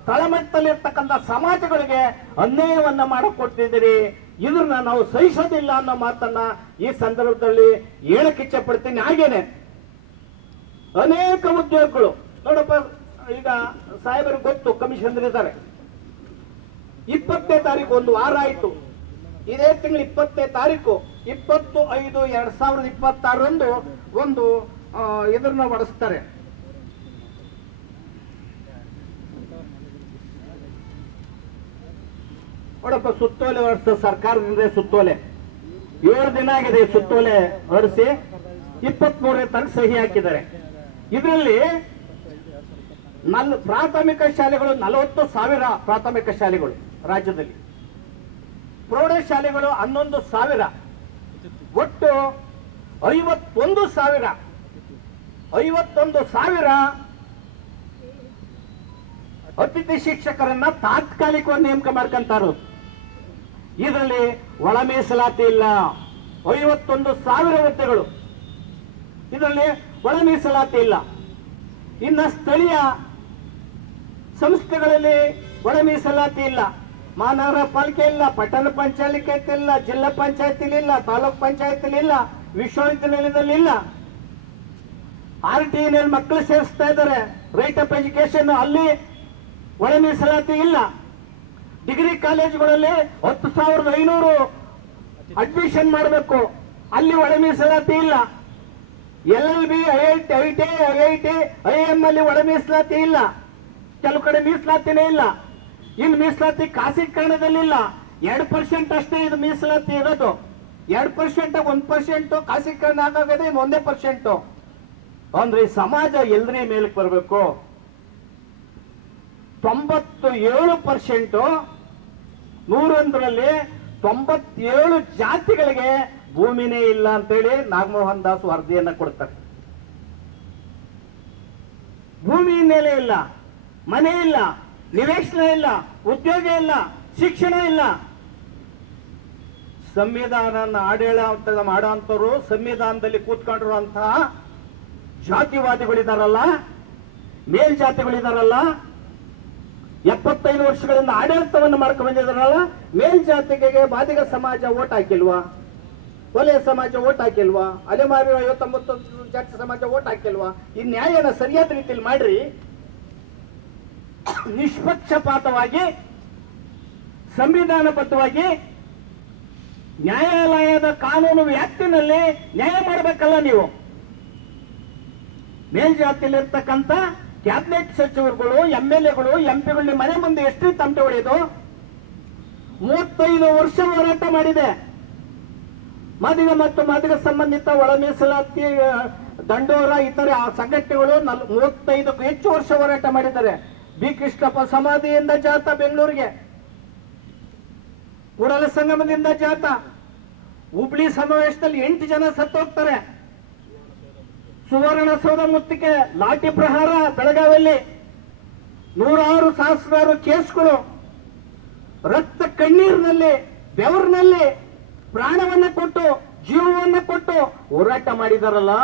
ತಳಮಟ್ಟದಲ್ಲಿರ್ತಕ್ಕಂಥ ಸಮಾಜಗಳಿಗೆ ಅನ್ಯಾಯವನ್ನ ಮಾಡಿಕೊಡ್ತಿದ್ದೀರಿ. ಇದನ್ನ ನಾವು ಸಹಿಸೋದಿಲ್ಲ ಅನ್ನೋ ಮಾತನ್ನ ಈ ಸಂದರ್ಭದಲ್ಲಿ ಹೇಳಕ್ ಇಚ್ಛೆ ಪಡ್ತೀನಿ. ಹಾಗೇನೆ ಅನೇಕ ಉದ್ಯೋಗಗಳು ನೋಡಪ್ಪ, ಈಗ ಸಾಹೇಬರಿಗೆ ಗೊತ್ತು, ಕಮಿಷನರ್ ಇದ್ದಾರೆ. 20ನೇ ತಾರೀಕು ಒಂದು ವಾರ ಆಯ್ತು, ಇದೇ ತಿಂಗಳು 20ನೇ ತಾರೀಕು 20/5/2026 ಒಂದು ಇದನ್ನ ಹೊಡಿಸ್ತಾರೆ. ನೋಡಪ್ಪ, ಸುತ್ತೋಲೆ ಹೊರಡಿಸ ಸರ್ಕಾರದಿಂದ ಸುತ್ತೋಲೆ 7 ದಿನ ಆಗಿದೆ. ಸುತ್ತೋಲೆ ಹೊರಡಿಸಿ 23ನೇ ತನಕ ಸಹಿ ಹಾಕಿದ್ದಾರೆ. ಇದರಲ್ಲಿ ಪ್ರಾಥಮಿಕ ಶಾಲೆಗಳು 40,000 ಪ್ರಾಥಮಿಕ ಶಾಲೆಗಳು ರಾಜ್ಯದಲ್ಲಿ, ಪ್ರೌಢಶಾಲೆಗಳು 11,000, ಒಟ್ಟು 51,000 ಅತಿಥಿ ಶಿಕ್ಷಕರನ್ನ ತಾತ್ಕಾಲಿಕವಾಗಿ ನೇಮಕ ಮಾಡ್ಕೊಂತಾರ. ಇದರಲ್ಲಿ ಒಳ ಮೀಸಲಾತಿ ಇಲ್ಲ. 51,000 ಹುದ್ದೆಗಳು, ಇದರಲ್ಲಿ ಒಳ ಮೀಸಲಾತಿ ಇಲ್ಲ. ಇನ್ನ ಸ್ಥಳೀಯ ಸಂಸ್ಥೆಗಳಲ್ಲಿ ಒಳ ಮೀಸಲಾತಿ ಇಲ್ಲ. ಮಹಾನಗರ ಪಾಲಿಕೆ ಇಲ್ಲ, ಪಟ್ಟಣ ಪಂಚಾಯತ್ ಇಲ್ಲ, ಜಿಲ್ಲಾ ಪಂಚಾಯತ್ ಇಲ್ಲ, ತಾಲೂಕ್ ಪಂಚಾಯತ್ ಇಲ್ಲ, ವಿಶ್ವವಿದ್ಯಾನಿಲಯದಲ್ಲಿ ಇಲ್ಲ. RTI ನಲ್ಲಿ ಮಕ್ಕಳು ಸೇರಿಸ್ತಾ ಇದ್ದಾರೆ. ರೈಟ್ ಆಫ್ ಎಜುಕೇಶನ್ ಅಲ್ಲಿ ಒಳ ಮೀಸಲಾತಿ ಇಲ್ಲ. ಡಿಗ್ರಿ ಕಾಲೇಜುಗಳಲ್ಲಿ 10,500 ಅಡ್ಮಿಷನ್ ಮಾಡಬೇಕು, ಅಲ್ಲಿ ಒಳ ಮೀಸಲಾತಿ ಇಲ್ಲ. LLB, IIT, IIM ಅಲ್ಲಿ ಒಳ ಮೀಸಲಾತಿ ಇಲ್ಲ. ಕೆಲವು ಕಡೆ ಮೀಸಲಾತಿನೇ ಇಲ್ಲ. ಇನ್ನು ಮೀಸಲಾತಿ ಖಾಸಗೀಕರಣದಲ್ಲಿಲ್ಲ. 2% ಅಷ್ಟೇ ಇದು ಮೀಸಲಾತಿ ಇರೋದು. 2%, 1% ಖಾಸಗೀಕರಣ ಆಗೋದೇ 1% ಅಂದ್ರೆ ಈ ಸಮಾಜ ಎಲ್ರಿ ಮೇಲಕ್ಕೆ ಬರಬೇಕು. 97% 100ರಲ್ಲಿ 97 ಜಾತಿಗಳಿಗೆ ಭೂಮಿನೇ ಇಲ್ಲ ಅಂತೇಳಿ ನಾಗಮೋಹನ್ ದಾಸ್ ವರದಿಯನ್ನ ಕೊಡ್ತಾರೆ. ಭೂಮಿ ಮೇಲೆ ಇಲ್ಲ, ಮನೆ ಇಲ್ಲ, ನಿವೇಶನ ಇಲ್ಲ, ಉದ್ಯೋಗ ಇಲ್ಲ, ಶಿಕ್ಷಣ ಇಲ್ಲ. ಸಂವಿಧಾನ ಆಡಳಿತ ಮಾಡುವಂತವರು, ಸಂವಿಧಾನದಲ್ಲಿ ಕೂತ್ಕೊಂಡಿರುವಂತಹ ಜಾತಿವಾದಿಗಳಿದಾರಲ್ಲ, ಮೇಲ್ಜಾತಿಗಳಿದಾರಲ್ಲ, 75 ವರ್ಷಗಳಿಂದ ಆಡಳಿತವನ್ನು ಮಾಡ್ಕೊಂಡು ಬಂದಿದಾರಲ್ಲ, ಮೇಲ್ಜಾತಿಗೆ ಮಾದಿಗ ಸಮಾಜ ಓಟ್ ಹಾಕಿಲ್ವಾ? ವಲಯ ಸಮಾಜ ಓಟ್ ಹಾಕಿಲ್ವಾ? ಅಲೆಮಾರಿ 59 ಜಾತಿ ಸಮಾಜ ಓಟ್ ಹಾಕಿಲ್ವಾ? ಈ ನ್ಯಾಯನ ಸರಿಯಾದ ರೀತಿಯಲ್ಲಿ ಮಾಡ್ರಿ. ನಿಷ್ಪಕ್ಷಪಾತವಾಗಿ, ಸಂವಿಧಾನಬದ್ಧವಾಗಿ, ನ್ಯಾಯಾಲಯದ ಕಾನೂನು ವ್ಯಾಪ್ತಿನಲ್ಲಿ ನ್ಯಾಯ ಮಾಡಬೇಕಲ್ಲ ನೀವು. ಮೇಲ್ಜಾತಿಯಲ್ಲಿರ್ತಕ್ಕಂಥ ಕ್ಯಾಬಿನೆಟ್ ಸಚಿವರುಗಳು, MLAಗಳು, MP ಗಳು ಮನೆ ಮುಂದೆ ಎಷ್ಟು ತಮಟೆ ಹೊಡೆಯೋದು? 35 ವರ್ಷ ಹೋರಾಟ ಮಾಡಿದೆ. ಮಾದಿಗ ಮತ್ತು ಮಾದಿಗ ಸಂಬಂಧಿತ ಒಳ ಮೀಸಲಾತಿ ದಂಡೋರ ಇತರೆ ಸಂಘಟನೆಗಳು 35ಕ್ಕೂ ಹೆಚ್ಚು ವರ್ಷ ಹೋರಾಟ ಮಾಡಿದ್ದಾರೆ. ಬಿ ಕೃಷ್ಣಪ್ಪ ಸಮಾಧಿಯಿಂದ ಜಾಥಾ ಬೆಂಗಳೂರಿಗೆ, ಕೂಡಲ ಸಂಗಮದಿಂದ ಜಾಥಾ, ಹುಬ್ಳಿ ಸಮಾವೇಶದಲ್ಲಿ 8 ಜನ ಸತ್ತೋಗ್ತಾರೆ. ಸುವರ್ಣಸೌಧ ಮುತ್ತಿಗೆ ಲಾಠಿ ಪ್ರಹಾರ ಬೆಳಗಾವಿಯಲ್ಲಿ, 100 ಸಹಸ್ರಾರು ಕೇಸ್ಗಳು, ರಕ್ತ ಕಣ್ಣೀರಿನಲ್ಲಿ, ಬೆವರಿನಲ್ಲಿ ಪ್ರಾಣವನ್ನ ಕೊಟ್ಟು, ಜೀವವನ್ನ ಕೊಟ್ಟು ಹೋರಾಟ ಮಾಡಿದಾರಲ್ಲ.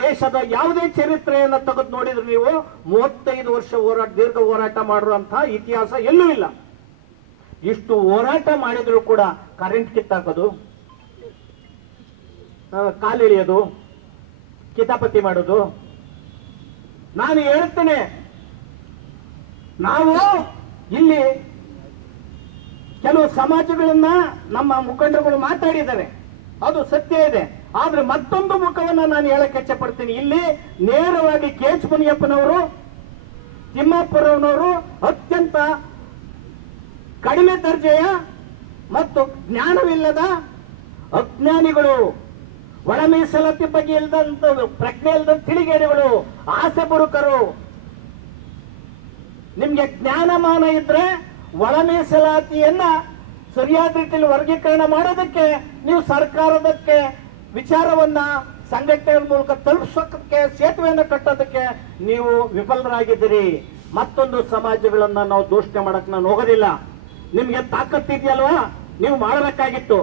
ದೇಶದ ಯಾವುದೇ ಚರಿತ್ರೆಯನ್ನ ತೆಗೆದು ನೋಡಿದ್ರೆ ನೀವು 35 ವರ್ಷ ಹೋರಾಟ, ದೀರ್ಘ ಹೋರಾಟ ಮಾಡಿರುವಂತಹ ಇತಿಹಾಸ ಎಲ್ಲೂ ಇಲ್ಲ. ಇಷ್ಟು ಹೋರಾಟ ಮಾಡಿದ್ರು ಕೂಡ ಕರೆಂಟ್ ಕಿತ್ತಾಕೋದು, ಕಾಲಿಳಿಯೋದು, ಕಿತಾಪತಿ ಮಾಡೋದು. ನಾನು ಹೇಳ್ತೇನೆ, ನಾವು ಇಲ್ಲಿ ಕೆಲವು ಸಮಾಜಗಳನ್ನ ನಮ್ಮ ಮುಖಂಡರುಗಳು ಮಾತಾಡಿದ್ದಾರೆ, ಅದು ಸತ್ಯ ಇದೆ. ಆದ್ರೆ ಮತ್ತೊಂದು ಮುಖವನ್ನ ನಾನು ಹೇಳಕ್ಕೆ ಇಚ್ಛೆ ಪಡ್ತೀನಿ. ಇಲ್ಲಿ ನೇರವಾಗಿ KH ಮುನಿಯಪ್ಪನವರು, ತಿಮ್ಮಪ್ಪರವನವರು ಅತ್ಯಂತ ಕಡಿಮೆ ದರ್ಜೆಯ ಮತ್ತು ಜ್ಞಾನವಿಲ್ಲದ ಅಜ್ಞಾನಿಗಳು, ಒಳ ಮೀಸಲಾತಿ ಬಗ್ಗೆ ಇಲ್ಲದಂತ ಪ್ರಜ್ಞೆ ಇಲ್ಲದ ತಿಳಿಗೇಡಿಗಳು, ಆಸೆ ಬುರುಕರು. ನಿಮ್ಗೆ ಜ್ಞಾನಮಾನ ಇದ್ರೆ ಒಳ ಮೀಸಲಾತಿಯನ್ನ ಸರಿಯಾದ ರೀತಿಯಲ್ಲಿ ವರ್ಗೀಕರಣ ಮಾಡೋದಕ್ಕೆ ನೀವು ಸರ್ಕಾರದಕ್ಕೆ ವಿಚಾರವನ್ನ ಸಂಘಟನೆಗಳ ಮೂಲಕ ತಲುಪಿಸೋದಕ್ಕೆ, ಸೇತುವೆಯನ್ನು ಕಟ್ಟೋದಕ್ಕೆ ನೀವು ವಿಫಲರಾಗಿದ್ದೀರಿ. ಮತ್ತೊಂದು ಸಮಾಜಗಳನ್ನ ನಾವು ದೂಷಣೆ ಮಾಡಕ್ ನಾನು ಹೋಗೋದಿಲ್ಲ. ನಿಮ್ಗೆ ತಾಕತ್ತಿದೆಯಲ್ವಾ, ನೀವು ಮಾಡಬೇಕಾಗಿತ್ತು.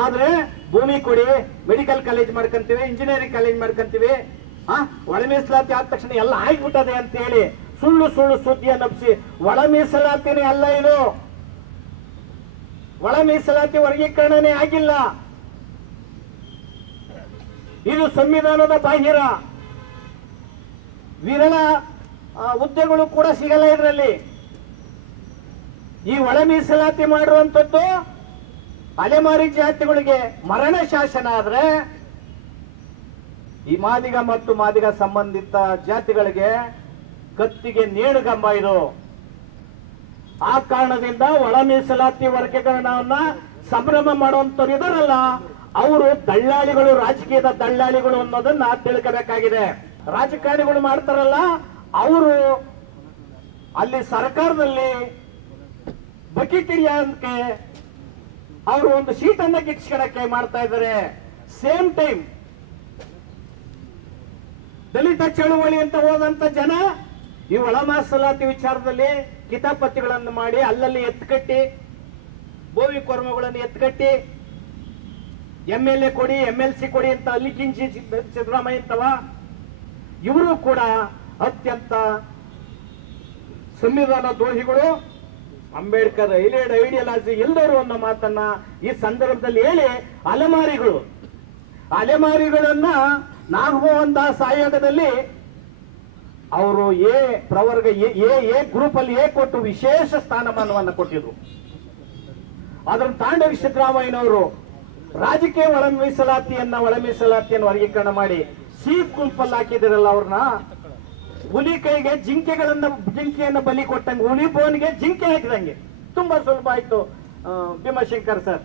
ಆದ್ರೆ ಭೂಮಿ ಕೊಡಿ, ಮೆಡಿಕಲ್ ಕಾಲೇಜ್ ಮಾಡ್ಕೊಂತೀವಿ, ಇಂಜಿನಿಯರಿಂಗ್ ಕಾಲೇಜ್ ಮಾಡ್ಕೊಂತೀವಿ, ಒಳ ಮೀಸಲಾತಿ ಆದ ತಕ್ಷಣ ಎಲ್ಲ ಆಗ್ಬಿಟ್ಟದೆ ಅಂತ ಹೇಳಿ ಸುಳ್ಳು ಸುಳ್ಳು ಸುದ್ದಿಯನ್ನು ಹಬ್ಬಿಸಿ, ಒಳ ಮೀಸಲಾತಿನೇ ಅಲ್ಲ ಇದು. ಒಳ ಮೀಸಲಾತಿ ವರ್ಗೀಕರಣನೇ ಆಗಿಲ್ಲ. ಇದು ಸಂವಿಧಾನದ ಬಾಹಿರ. ವಿರಳ ಹುದ್ದೆಗಳು ಕೂಡ ಸಿಗಲ್ಲ ಇದರಲ್ಲಿ. ಈ ಒಳ ಮೀಸಲಾತಿ ಮಾಡಿರುವಂತದ್ದು ಅಲೆಮಾರಿ ಜಾತಿಗಳಿಗೆ ಮರಣ ಶಾಸನ ಆದ್ರೆ, ಈ ಮಾದಿಗ ಮತ್ತು ಮಾದಿಗ ಸಂಬಂಧಿತ ಜಾತಿಗಳಿಗೆ ಕತ್ತಿಗೆ ನೇಣುಗಂಬ ಇದು. ಆ ಕಾರಣದಿಂದ ಒಳ ಮೀಸಲಾತಿ ವರ್ಗೀಕರಣವನ್ನ ಸಂಭ್ರಮ ಮಾಡುವಂತವ್ರು ಇದಾರಲ್ಲ, ಅವರು ದಳ್ಳಾಳಿಗಳು, ರಾಜಕೀಯದ ದಳ್ಳಾಳಿಗಳು ಅನ್ನೋದನ್ನ ತಿಳ್ಕೋಬೇಕಾಗಿದೆ. ರಾಜಕಾರಣಿಗಳು ಮಾಡ್ತಾರಲ್ಲ, ಅವರು ಅಲ್ಲಿ ಸರ್ಕಾರದಲ್ಲಿ ಬಕೆಟ್ ಹಿಡಿಯೋದಕ್ಕೆ ಅವರು ಒಂದು ಸೀಟನ್ನ ಗಿಟ್ಸ್ಕೊಳಕ್ಕೆ ಮಾಡ್ತಾ ಇದ್ದಾರೆ. ಸೇಮ್ ಟೈಮ್ ದಲಿತ ಚಳುವಳಿ ಅಂತ ಹೋದಂತ ಜನ ಈ ಒಳ ಮೀಸಲಾತಿ ವಿಚಾರದಲ್ಲಿ ಕಿತಾಪತಿಗಳನ್ನು ಮಾಡಿ ಅಲ್ಲಲ್ಲಿ ಎತ್ಕಟ್ಟಿ, ಬೋವಿ ಕೊರ್ಮಗಳನ್ನು ಎತ್ಕಟ್ಟಿ MLA ಕೊಡಿ, MLC ಕೊಡಿ ಅಂತ ಅಲ್ಲಿ ಕಿಂಚಿ ಸಿದ್ದರಾಮಯ್ಯ ಅಂತವ, ಇವರು ಕೂಡ ಅತ್ಯಂತ ಸಂವಿಧಾನ ದ್ರೋಹಿಗಳು, ಅಂಬೇಡ್ಕರ್ ಐಡಿಯಾಲಜಿ ಇಲ್ಲದರು ಅನ್ನೋ ಮಾತನ್ನ ಈ ಸಂದರ್ಭದಲ್ಲಿ ಹೇಳಿ ಅಲೆಮಾರಿಗಳನ್ನ ನಾಗಮೋಹನ್ ದಾಸ್ ಆಯೋಗದಲ್ಲಿ ಅವರು ಪ್ರವರ್ಗ ಎ ಗ್ರೂಪ್ ಅಲ್ಲಿ ಕೊಟ್ಟು ವಿಶೇಷ ಸ್ಥಾನಮಾನವನ್ನು ಕೊಟ್ಟಿದ್ರು. ಅದನ್ನು ತಾಂಡವಿ ಸಿದ್ದರಾಮಯ್ಯನವರು ರಾಜಕೀಯ ಒಳ ಮೀಸಲಾತಿಯನ್ನು ವರ್ಗೀಕರಣ ಮಾಡಿ ಸಿ ಗುಂಪಲ್ಲಿ ಹಾಕಿದಿರಲ್ಲ, ಅವ್ರನ್ನ ಹುಲಿ ಕೈಗೆ ಜಿಂಕೆಯನ್ನ ಬಲಿ ಕೊಟ್ಟಂಗೆ, ಹುಲಿ ಬೋನ್ಗೆ ಜಿಂಕೆ ಹಾಕಿದಂಗೆ. ತುಂಬಾ ಸುಲಭ ಆಯ್ತು ಭೀಮಶಂಕರ್ ಸರ್.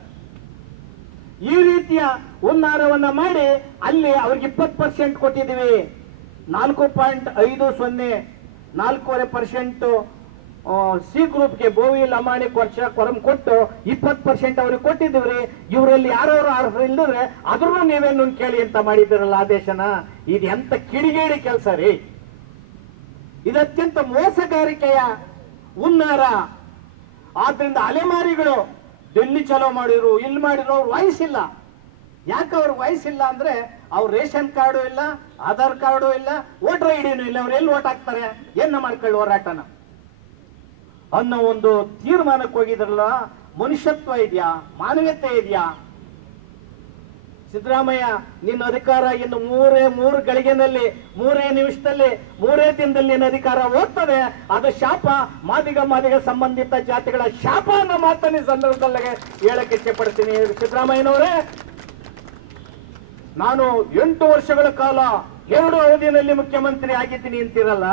ಈ ರೀತಿಯ ಹುನ್ನಾರವನ್ನ ಮಾಡಿ ಅಲ್ಲಿ ಅವ್ರಿಗೆ 20% ಕೊಟ್ಟಿದ್ದೀವಿ. 4.50 4.5% ಸಿ ಗ್ರೂಪ್ಗೆ ಬೋವಿ ಲಮಾಣಿ ಕೊರಂ ಕೊಟ್ಟು 20% ಅವ್ರಿಗೆ ಕೊಟ್ಟಿದ್ದೀವ್ರಿ. ಇವರಲ್ಲಿ ಯಾರವರು ಅರ್ಹರು ಇಲ್ಲದ್ರೆ ಅದ್ರೂ ನೀವೇನು ಕೇಳಿ ಅಂತ ಮಾಡಿದಿರಲ್ಲ ಆದೇಶನ. ಇದು ಎಂತ ಕಿಡಿಗೇಡಿ ಕೆಲಸ ರೀ, ಇದು ಅತ್ಯಂತ ಮೋಸಗಾರಿಕೆಯ ಹುನ್ನಾರ. ಆದ್ರಿಂದ ಅಲೆಮಾರಿಗಳು ಡೆಲ್ಲಿ ಚಲೋ ಮಾಡಿದ್ರು, ಇಲ್ಲಿ ಮಾಡಿದ್ರು, ಅವ್ರ ವಯಸ್ಸಿಲ್ಲ. ಯಾಕೆ ಅವ್ರ ವಯಸ್ಸಿಲ್ಲ ಅಂದ್ರೆ ಅವ್ರ ರೇಷನ್ ಕಾರ್ಡು ಇಲ್ಲ, ಆಧಾರ್ ಕಾರ್ಡು ಇಲ್ಲ, ವೋಟರ್ ಐಡಿನೂ ಇಲ್ಲ. ಅವ್ರು ಎಲ್ಲಿ ವೋಟ್ ಹಾಕ್ತಾರೆ, ಏನ ಮಾಡ್ಕೊಳ್ಳಿ ಹೋರಾಟನ ಅನ್ನೋ ಒಂದು ತೀರ್ಮಾನಕ್ಕೆ ಹೋಗಿದ್ರಲ್ಲ. ಮನುಷ್ಯತ್ವ ಇದೆಯಾ, ಮಾನವೀಯತೆ ಇದೆಯಾ? ಸಿದ್ದರಾಮಯ್ಯ, ನಿನ್ನ ಅಧಿಕಾರ ಇನ್ನು ಮೂರು ಗಳಿಗೆನಲ್ಲಿ, 3 ನಿಮಿಷದಲ್ಲಿ, 3 ದಿನದಲ್ಲಿ ನಿನ್ನ ಅಧಿಕಾರ ಹೋಗ್ತದೆ. ಅದು ಶಾಪ, ಮಾದಿಗ ಸಂಬಂಧಿತ ಜಾತಿಗಳ ಶಾಪ ಅನ್ನೋ ಮಾತನ್ನ ಈ ಸಂದರ್ಭದಲ್ಲಿ ಹೇಳಕ್ಕೆ ಇಚ್ಛೆ ಪಡ್ತೀನಿ. ಸಿದ್ದರಾಮಯ್ಯನವರೇ, ನಾನು 8 ವರ್ಷಗಳ ಕಾಲ 2 ಅವಧಿಯಲ್ಲಿ ಮುಖ್ಯಮಂತ್ರಿ ಆಗಿದ್ದೀನಿ ಅಂತೀರಲ್ಲ,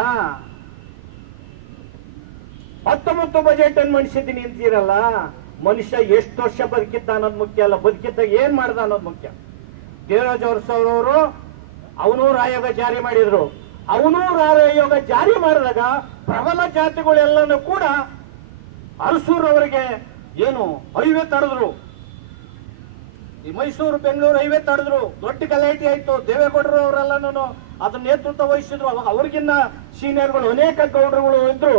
19 ಬಜೆಟ್ ಅನ್ನು ಮಂಡಿಸಿದ್ದೀನಿ ಅಂತೀರಲ್ಲ. ಮನುಷ್ಯ ಎಷ್ಟು ವರ್ಷ ಬದುಕಿದ್ದ ಅನ್ನೋದು ಮುಖ್ಯ ಅಲ್ಲ, ಬದುಕಿದ್ದಾಗ ಏನ್ ಮಾಡ್ದ ಅನ್ನೋದು ಮುಖ್ಯ. ದೇವರಾಜ್ ಅವರು ಅವನೂರು ಆಯೋಗ ಜಾರಿ ಮಾಡಿದ್ರು. ಅವನೂರು ಆಯೋಗ ಜಾರಿ ಮಾಡಿದಾಗ ಪ್ರಬಲ ಜಾತಿಗಳೆಲ್ಲನೂ ಕೂಡ ಅರಸೂರು ಅವರಿಗೆ ಏನು ಹೈವೇ ತಡೆದ್ರು, ಈ ಮೈಸೂರು ಬೆಂಗಳೂರು ಹೈವೇ ತಡೆದ್ರು. ದೊಡ್ಡ ಗಲಾಟೆ ಆಯ್ತು. ದೇವೇಗೌಡರು ಅವರೆಲ್ಲನೂ ಅದನ್ನ ನೇತೃತ್ವ ವಹಿಸಿದ್ರು. ಅವಾಗ ಅವ್ರಿಗಿನ್ನ ಸೀನಿಯರ್ಗಳು ಅನೇಕ ಗೌಡರುಗಳು ಇದ್ರು.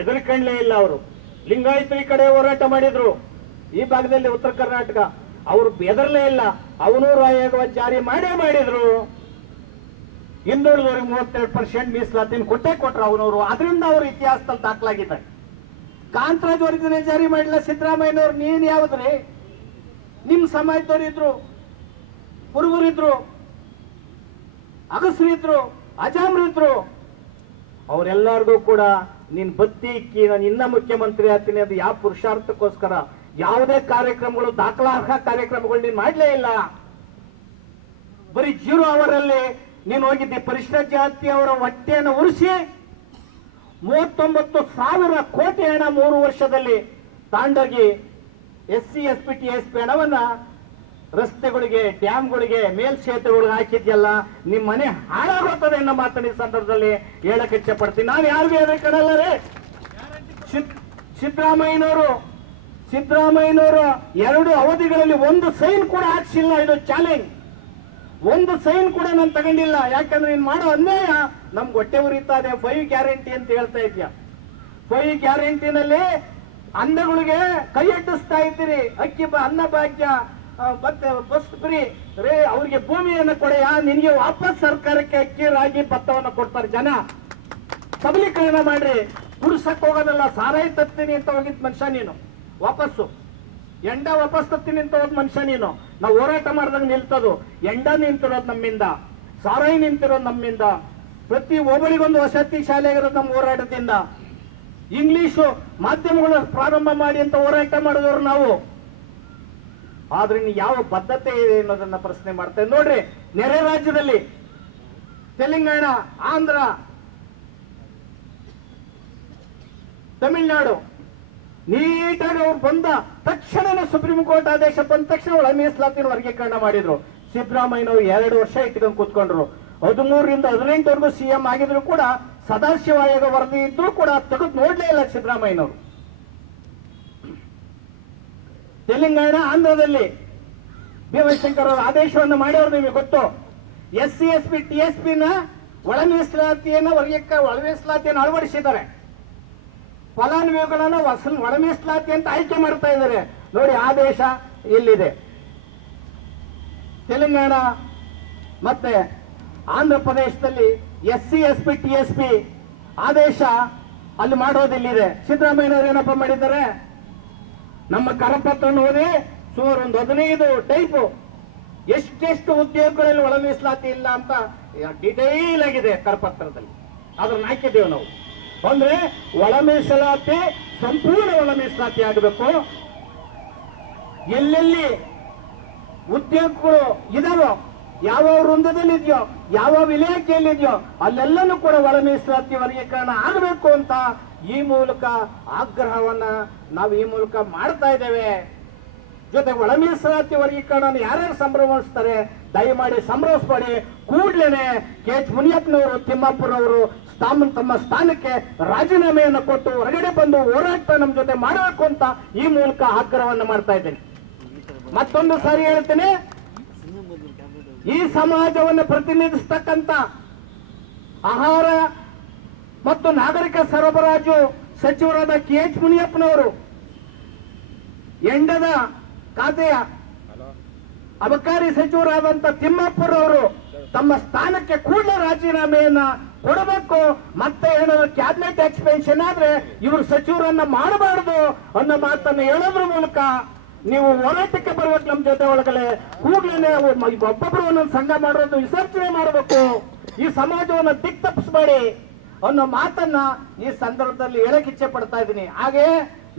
ಎದುರುಕಣ್ಲೇ ಇಲ್ಲ ಅವರು. ಲಿಂಗಾಯತರು ಈ ಕಡೆ ಹೋರಾಟ ಮಾಡಿದ್ರು, ಈ ಭಾಗದಲ್ಲಿ ಉತ್ತರ ಕರ್ನಾಟಕ, ಅವರು ಬೆದರ್ಲೇ ಇಲ್ಲ. ಅವನೂರು ಆಯೋಗ ಜಾರಿ ಮಾಡಿದ್ರು. ಹಿಂದುಳಿದವರಿಗೆ 32% ಮೀಸಲಾತಿನ ಕೊಟ್ರು ಅವನವರು. ಅದರಿಂದ ಅವರು ಇತಿಹಾಸದಲ್ಲಿ ದಾಖಲಾಗಿದ್ದಾರೆ. ಕಾಂತರಾಜ್ ವರ್ಗನೆ ಜಾರಿ ಮಾಡಿಲ್ಲ ಸಿದ್ದರಾಮಯ್ಯನವ್ರು. ನೀನ್ ಯಾವ್ದ್ರಿ? ನಿಮ್ ಸಮಾಜದವ್ರು ಇದ್ರು, ಹುಡುಗರಿದ್ರು, ಅಗಸರಿದ್ರು, ಅಜಾಮ್ರಿದ್ರು. ಅವರೆಲ್ಲರಿಗೂ ಕೂಡ ನೀನ್ ಬತ್ತಿ ಇಕ್ಕಿ ನಾನು ಇನ್ನ ಮುಖ್ಯಮಂತ್ರಿ ಆಗ್ತೀನಿ ಅದು ಯಾವ ಪುರುಷಾರ್ಥಕ್ಕೋಸ್ಕರ ಯಾವುದೇ ಕಾರ್ಯಕ್ರಮಗಳು, ದಾಖಲಾರ್ಹ ಕಾರ್ಯಕ್ರಮಗಳು ನೀನ್ ಮಾಡ್ಲೇ ಇಲ್ಲ. ಬರೀ 0 ಅವರಲ್ಲಿ ನೀನು ಹೋಗಿದ್ದಿ. ಪರಿಶಿಷ್ಟ ಜಾತಿಯವರ ಹೊಟ್ಟೆಯನ್ನು ಉರಿಸಿ 39,000 ಕೋಟಿ ಹಣ 3 ವರ್ಷದಲ್ಲಿ ತಾಂಡೋಗಿ SC SPT TSP ಹಣವನ್ನ ರಸ್ತೆಗಳಿಗೆ, ಡ್ಯಾಮ್ಗಳಿಗೆ, ಮೇಲ್ಸೇತುವೆಗಳಿಗೆ ಹಾಕಿದ್ಯಲ್ಲ, ನಿಮ್ ಮನೆ ಹಾಳಾಗುತ್ತದೆ ಅನ್ನೋ ಮಾತನ್ನ ಈ ಸಂದರ್ಭದಲ್ಲಿ ಹೇಳಕ್ಕೆ ಇಚ್ಛೆ ಪಡ್ತೀನಿ. ನಾನು ಯಾರಿಗೂ ಹೆದರಿಕಡಲ್ಲ ರೀ. ಸಿದ್ದರಾಮಯ್ಯನವರು 2 ಅವಧಿಗಳಲ್ಲಿ 1 ಸೈನ್ ಕೂಡ ಹಾಕ್ಸಿಲ್ಲ. ಇದು ಚಾಲೆಂಜ್. 1 ಸೈನ್ ಕೂಡ ನಾನು ತಗೊಂಡಿಲ್ಲ. ಯಾಕಂದ್ರೆ ನೀನ್ ಮಾಡೋ ಅನ್ಯಾಯ ನಮ್ಗೆ ಹೊಟ್ಟೆ ಉರಿತದೆ. 5 ಗ್ಯಾರಂಟಿ ಅಂತ ಹೇಳ್ತಾ ಇದ್ಯಾ. 5 ಗ್ಯಾರಂಟಿನಲ್ಲಿ ಅನ್ನಗಳಿಗೆ ಕೈ ಅಟ್ಟಿಸ್ತಾ ಇದ್ದೀರಿ. ಅನ್ನ ಭಾಗ್ಯ ಮತ್ತೆ ಬಸ್ ಫ್ರೀ ರೇ, ಅವ್ರಿಗೆ ಭೂಮಿಯನ್ನು ಕೊಡೆಯ, ನಿನ್ಗೆ ವಾಪಸ್ ಸರ್ಕಾರಕ್ಕೆ ಅಕ್ಕಿ, ರಾಗಿ, ಭತ್ತವನ್ನು ಕೊಡ್ತಾರೆ. ಜನ ಸಬಲೀಕರಣ ಮಾಡ್ರಿ. ಕುಡಿಸಕ್ ಹೋಗೋದಲ್ಲ, ಸಾರಾಯಿ ತತ್ತೀನಿ ಅಂತ ಹೋಗಿದ್ ಮನುಷ್ಯ ನೀನು. ವಾಪಸ್ಸು ವಾಪಸ್ ತತ್ತೀನಿ ಅಂತ ಹೋದ್ ಮನುಷ್ಯ ನೀನು. ನಾವು ಹೋರಾಟ ಮಾಡಿದಾಗ ನಿಲ್ತದು. ನಿಂತಿರೋದು ನಮ್ಮಿಂದ, ಸಾರಾಯಿ ನಿಂತಿರೋದು ನಮ್ಮಿಂದ. ಪ್ರತಿ ಒಬ್ಬರಿಗೊಂದು ವಸತಿ ಶಾಲೆ ಇರೋದು ನಮ್ಮ ಹೋರಾಟದಿಂದ. ಇಂಗ್ಲಿಷು ಮಾಧ್ಯಮಗಳು ಪ್ರಾರಂಭ ಮಾಡಿ ಅಂತ ಹೋರಾಟ ಮಾಡಿದವರು ನಾವು. ಆದ್ರೆ ಇನ್ನು ಯಾವ ಬದ್ಧತೆ ಇದೆ ಅನ್ನೋದನ್ನ ಪ್ರಶ್ನೆ ಮಾಡ್ತೇವೆ. ನೋಡ್ರಿ, ನೆರೆ ರಾಜ್ಯದಲ್ಲಿ ತೆಲಂಗಾಣ, ಆಂಧ್ರ, ತಮಿಳುನಾಡು ನೀಟಾಗಿ ಅವ್ರು ಬಂದ ತಕ್ಷಣನೇ ಸುಪ್ರೀಂ ಕೋರ್ಟ್ ಆದೇಶ ಬಂದ ತಕ್ಷಣ ಒಳ ಮೀಸಲಾತಿನ ವರ್ಗೀಕರಣ ಮಾಡಿದ್ರು. ಸಿದ್ದರಾಮಯ್ಯನವರು 2 ವರ್ಷ ಇಟ್ಕೊಂಡು ಕೂತ್ಕೊಂಡ್ರು. 13ರಿಂದ 18ವರೆಗೂ ಸಿಎಂ ಆಗಿದ್ರು ಕೂಡ ಸದಾಶಿವ ಆಯೋಗ ವರದಿ ಇದ್ರು ಕೂಡ ತೆಗೆದು ನೋಡ್ಲೇ ಇಲ್ಲ ಸಿದ್ದರಾಮಯ್ಯನವರು. ತೆಲಂಗಾಣ ಆಂಧ್ರದಲ್ಲಿ ಭೀಮಶಂಕರ್ ಅವರು ಆದೇಶವನ್ನು ಮಾಡಿದ್ರು. ನಿಮಗೆ ಗೊತ್ತು, SC ST TSP ಒಳ ಮೀಸಲಾತಿಯನ್ನು ಒಳ ಮೀಸಲಾತಿಯನ್ನು ಅಳವಡಿಸಿದ್ದಾರೆ. ಫಲಾನುಭವಿಗಳನ್ನ ಒಳ ಮೀಸಲಾತಿ ಅಂತ ಆಯ್ಕೆ ಮಾಡ್ತಾ ಇದ್ದಾರೆ. ನೋಡಿ ಆದೇಶ ಇಲ್ಲಿದೆ. ತೆಲಂಗಾಣ ಮತ್ತೆ ಆಂಧ್ರ ಪ್ರದೇಶದಲ್ಲಿ SC ST TSP ಆದೇಶ ಅಲ್ಲಿ ಮಾಡೋದಿಲ್ಲಿದೆ. ಸಿದ್ದರಾಮಯ್ಯನವರು ಏನಪ್ಪ ಮಾಡಿದ್ದಾರೆ, ನಮ್ಮ ಕರಪತ್ರ ಓದಿ ಸುಮಾರು ಒಂದು 15 ಟೈಪು ಎಷ್ಟೆಷ್ಟು ಉದ್ಯೋಗಗಳಲ್ಲಿ ಒಳ ಮೀಸಲಾತಿ ಇಲ್ಲ ಅಂತ ಡಿಟೈಲ್ ಆಗಿದೆ ಕರಪತ್ರದಲ್ಲಿ. ಅದನ್ನ ಹಾಕಿದ್ದೇವೆ ನಾವು. ಅಂದ್ರೆ ಒಳ ಮೀಸಲಾತಿ ಸಂಪೂರ್ಣ ಒಳ ಮೀಸಲಾತಿ ಆಗಬೇಕು. ಎಲ್ಲೆಲ್ಲಿ ಉದ್ಯೋಗಗಳು ಇದಾವೋ, ಯಾವ ವೃಂದದಲ್ಲಿ ಇದೆಯೋ, ಯಾವ ಇಲಾಖೆಯಲ್ಲಿದೆಯೋ ಅಲ್ಲೆಲ್ಲನೂ ಕೂಡ ಒಳ ಮೀಸಲಾತಿ ವರ್ಗೀಕರಣ ಆಗಬೇಕು ಅಂತ ಈ ಮೂಲಕ ಆಗ್ರಹವನ್ನ ನಾವು ಈ ಮೂಲಕ ಮಾಡ್ತಾ ಇದ್ದೇವೆ. ಜೊತೆಗೆ ಒಳ ಮೀಸಲಾತಿ ವರ್ಗೀಕರಣ ಯಾರ್ಯಾರು ಸಂಭ್ರಮಿಸ್ತಾರೆ ದಯಮಾಡಿ ಸಂಭ್ರಮಿಸಬೇಡಿ. ಕೂಡ್ಲೇನೆ KH ಮುನಿಯಪ್ಪನವರು, ತಿಮ್ಮಾಪುರವರು ತಮ್ಮ ಸ್ಥಾನಕ್ಕೆ ರಾಜೀನಾಮೆಯನ್ನು ಕೊಟ್ಟು ಹೊರಗಡೆ ಬಂದು ಹೋರಾಟ ನಮ್ಮ ಜೊತೆ ಮಾಡಬೇಕು ಅಂತ ಈ ಮೂಲಕ ಆಗ್ರಹವನ್ನು ಮಾಡ್ತಾ ಇದ್ದೇನೆ. ಮತ್ತೊಂದು ಸಾರಿ ಹೇಳ್ತೇನೆ, ಈ ಸಮಾಜವನ್ನು ಪ್ರತಿನಿಧಿಸ್ತಕ್ಕಂಥ ಆಹಾರ ಮತ್ತು ನಾಗರಿಕ ಸರಬರಾಜು ಸಚಿವರಾದ KH ಮುನಿಯಪ್ಪನವರು, ಎಂಡದ ಖಾತೆಯ ಅಬಕಾರಿ ಸಚಿವರಾದಂತ ತಿಮ್ಮಾಪುರ ಅವರು ತಮ್ಮ ಸ್ಥಾನಕ್ಕೆ ಕೂಡಲೇ ರಾಜೀನಾಮೆಯನ್ನ ಕೊಡಬೇಕು. ಮತ್ತೆ ಏನಾದ್ರು ಕ್ಯಾಬಿನೆಟ್ ಎಕ್ಸ್ಪೆನ್ಷನ್ ಆದ್ರೆ ಇವರು ಸಚಿವರನ್ನ ಮಾಡಬಾರದು ಅನ್ನೋ ಮಾತನ್ನು ಹೇಳೋದ್ರ ಮೂಲಕ ನೀವು ಹೋರಾಟಕ್ಕೆ ಬರ್ಬೇಕು. ನಮ್ಮ ಜೊತೆ ಒಳಗಡೆ ಕೂಡಲೇ ಒಬ್ಬೊಬ್ರು ಒಂದೊಂದು ಸಂಘ ಮಾಡೋದು ವಿಸರ್ಜನೆ ಮಾಡಬೇಕು. ಈ ಸಮಾಜವನ್ನು ದಿಕ್ತಪ್ಪಿಸಬೇಡಿ ಅನ್ನೋ ಮಾತನ್ನ ಈ ಸಂದರ್ಭದಲ್ಲಿ ಹೇಳಕ್ ಇಚ್ಛೆ ಪಡ್ತಾ ಇದ್ದೀನಿ. ಹಾಗೆ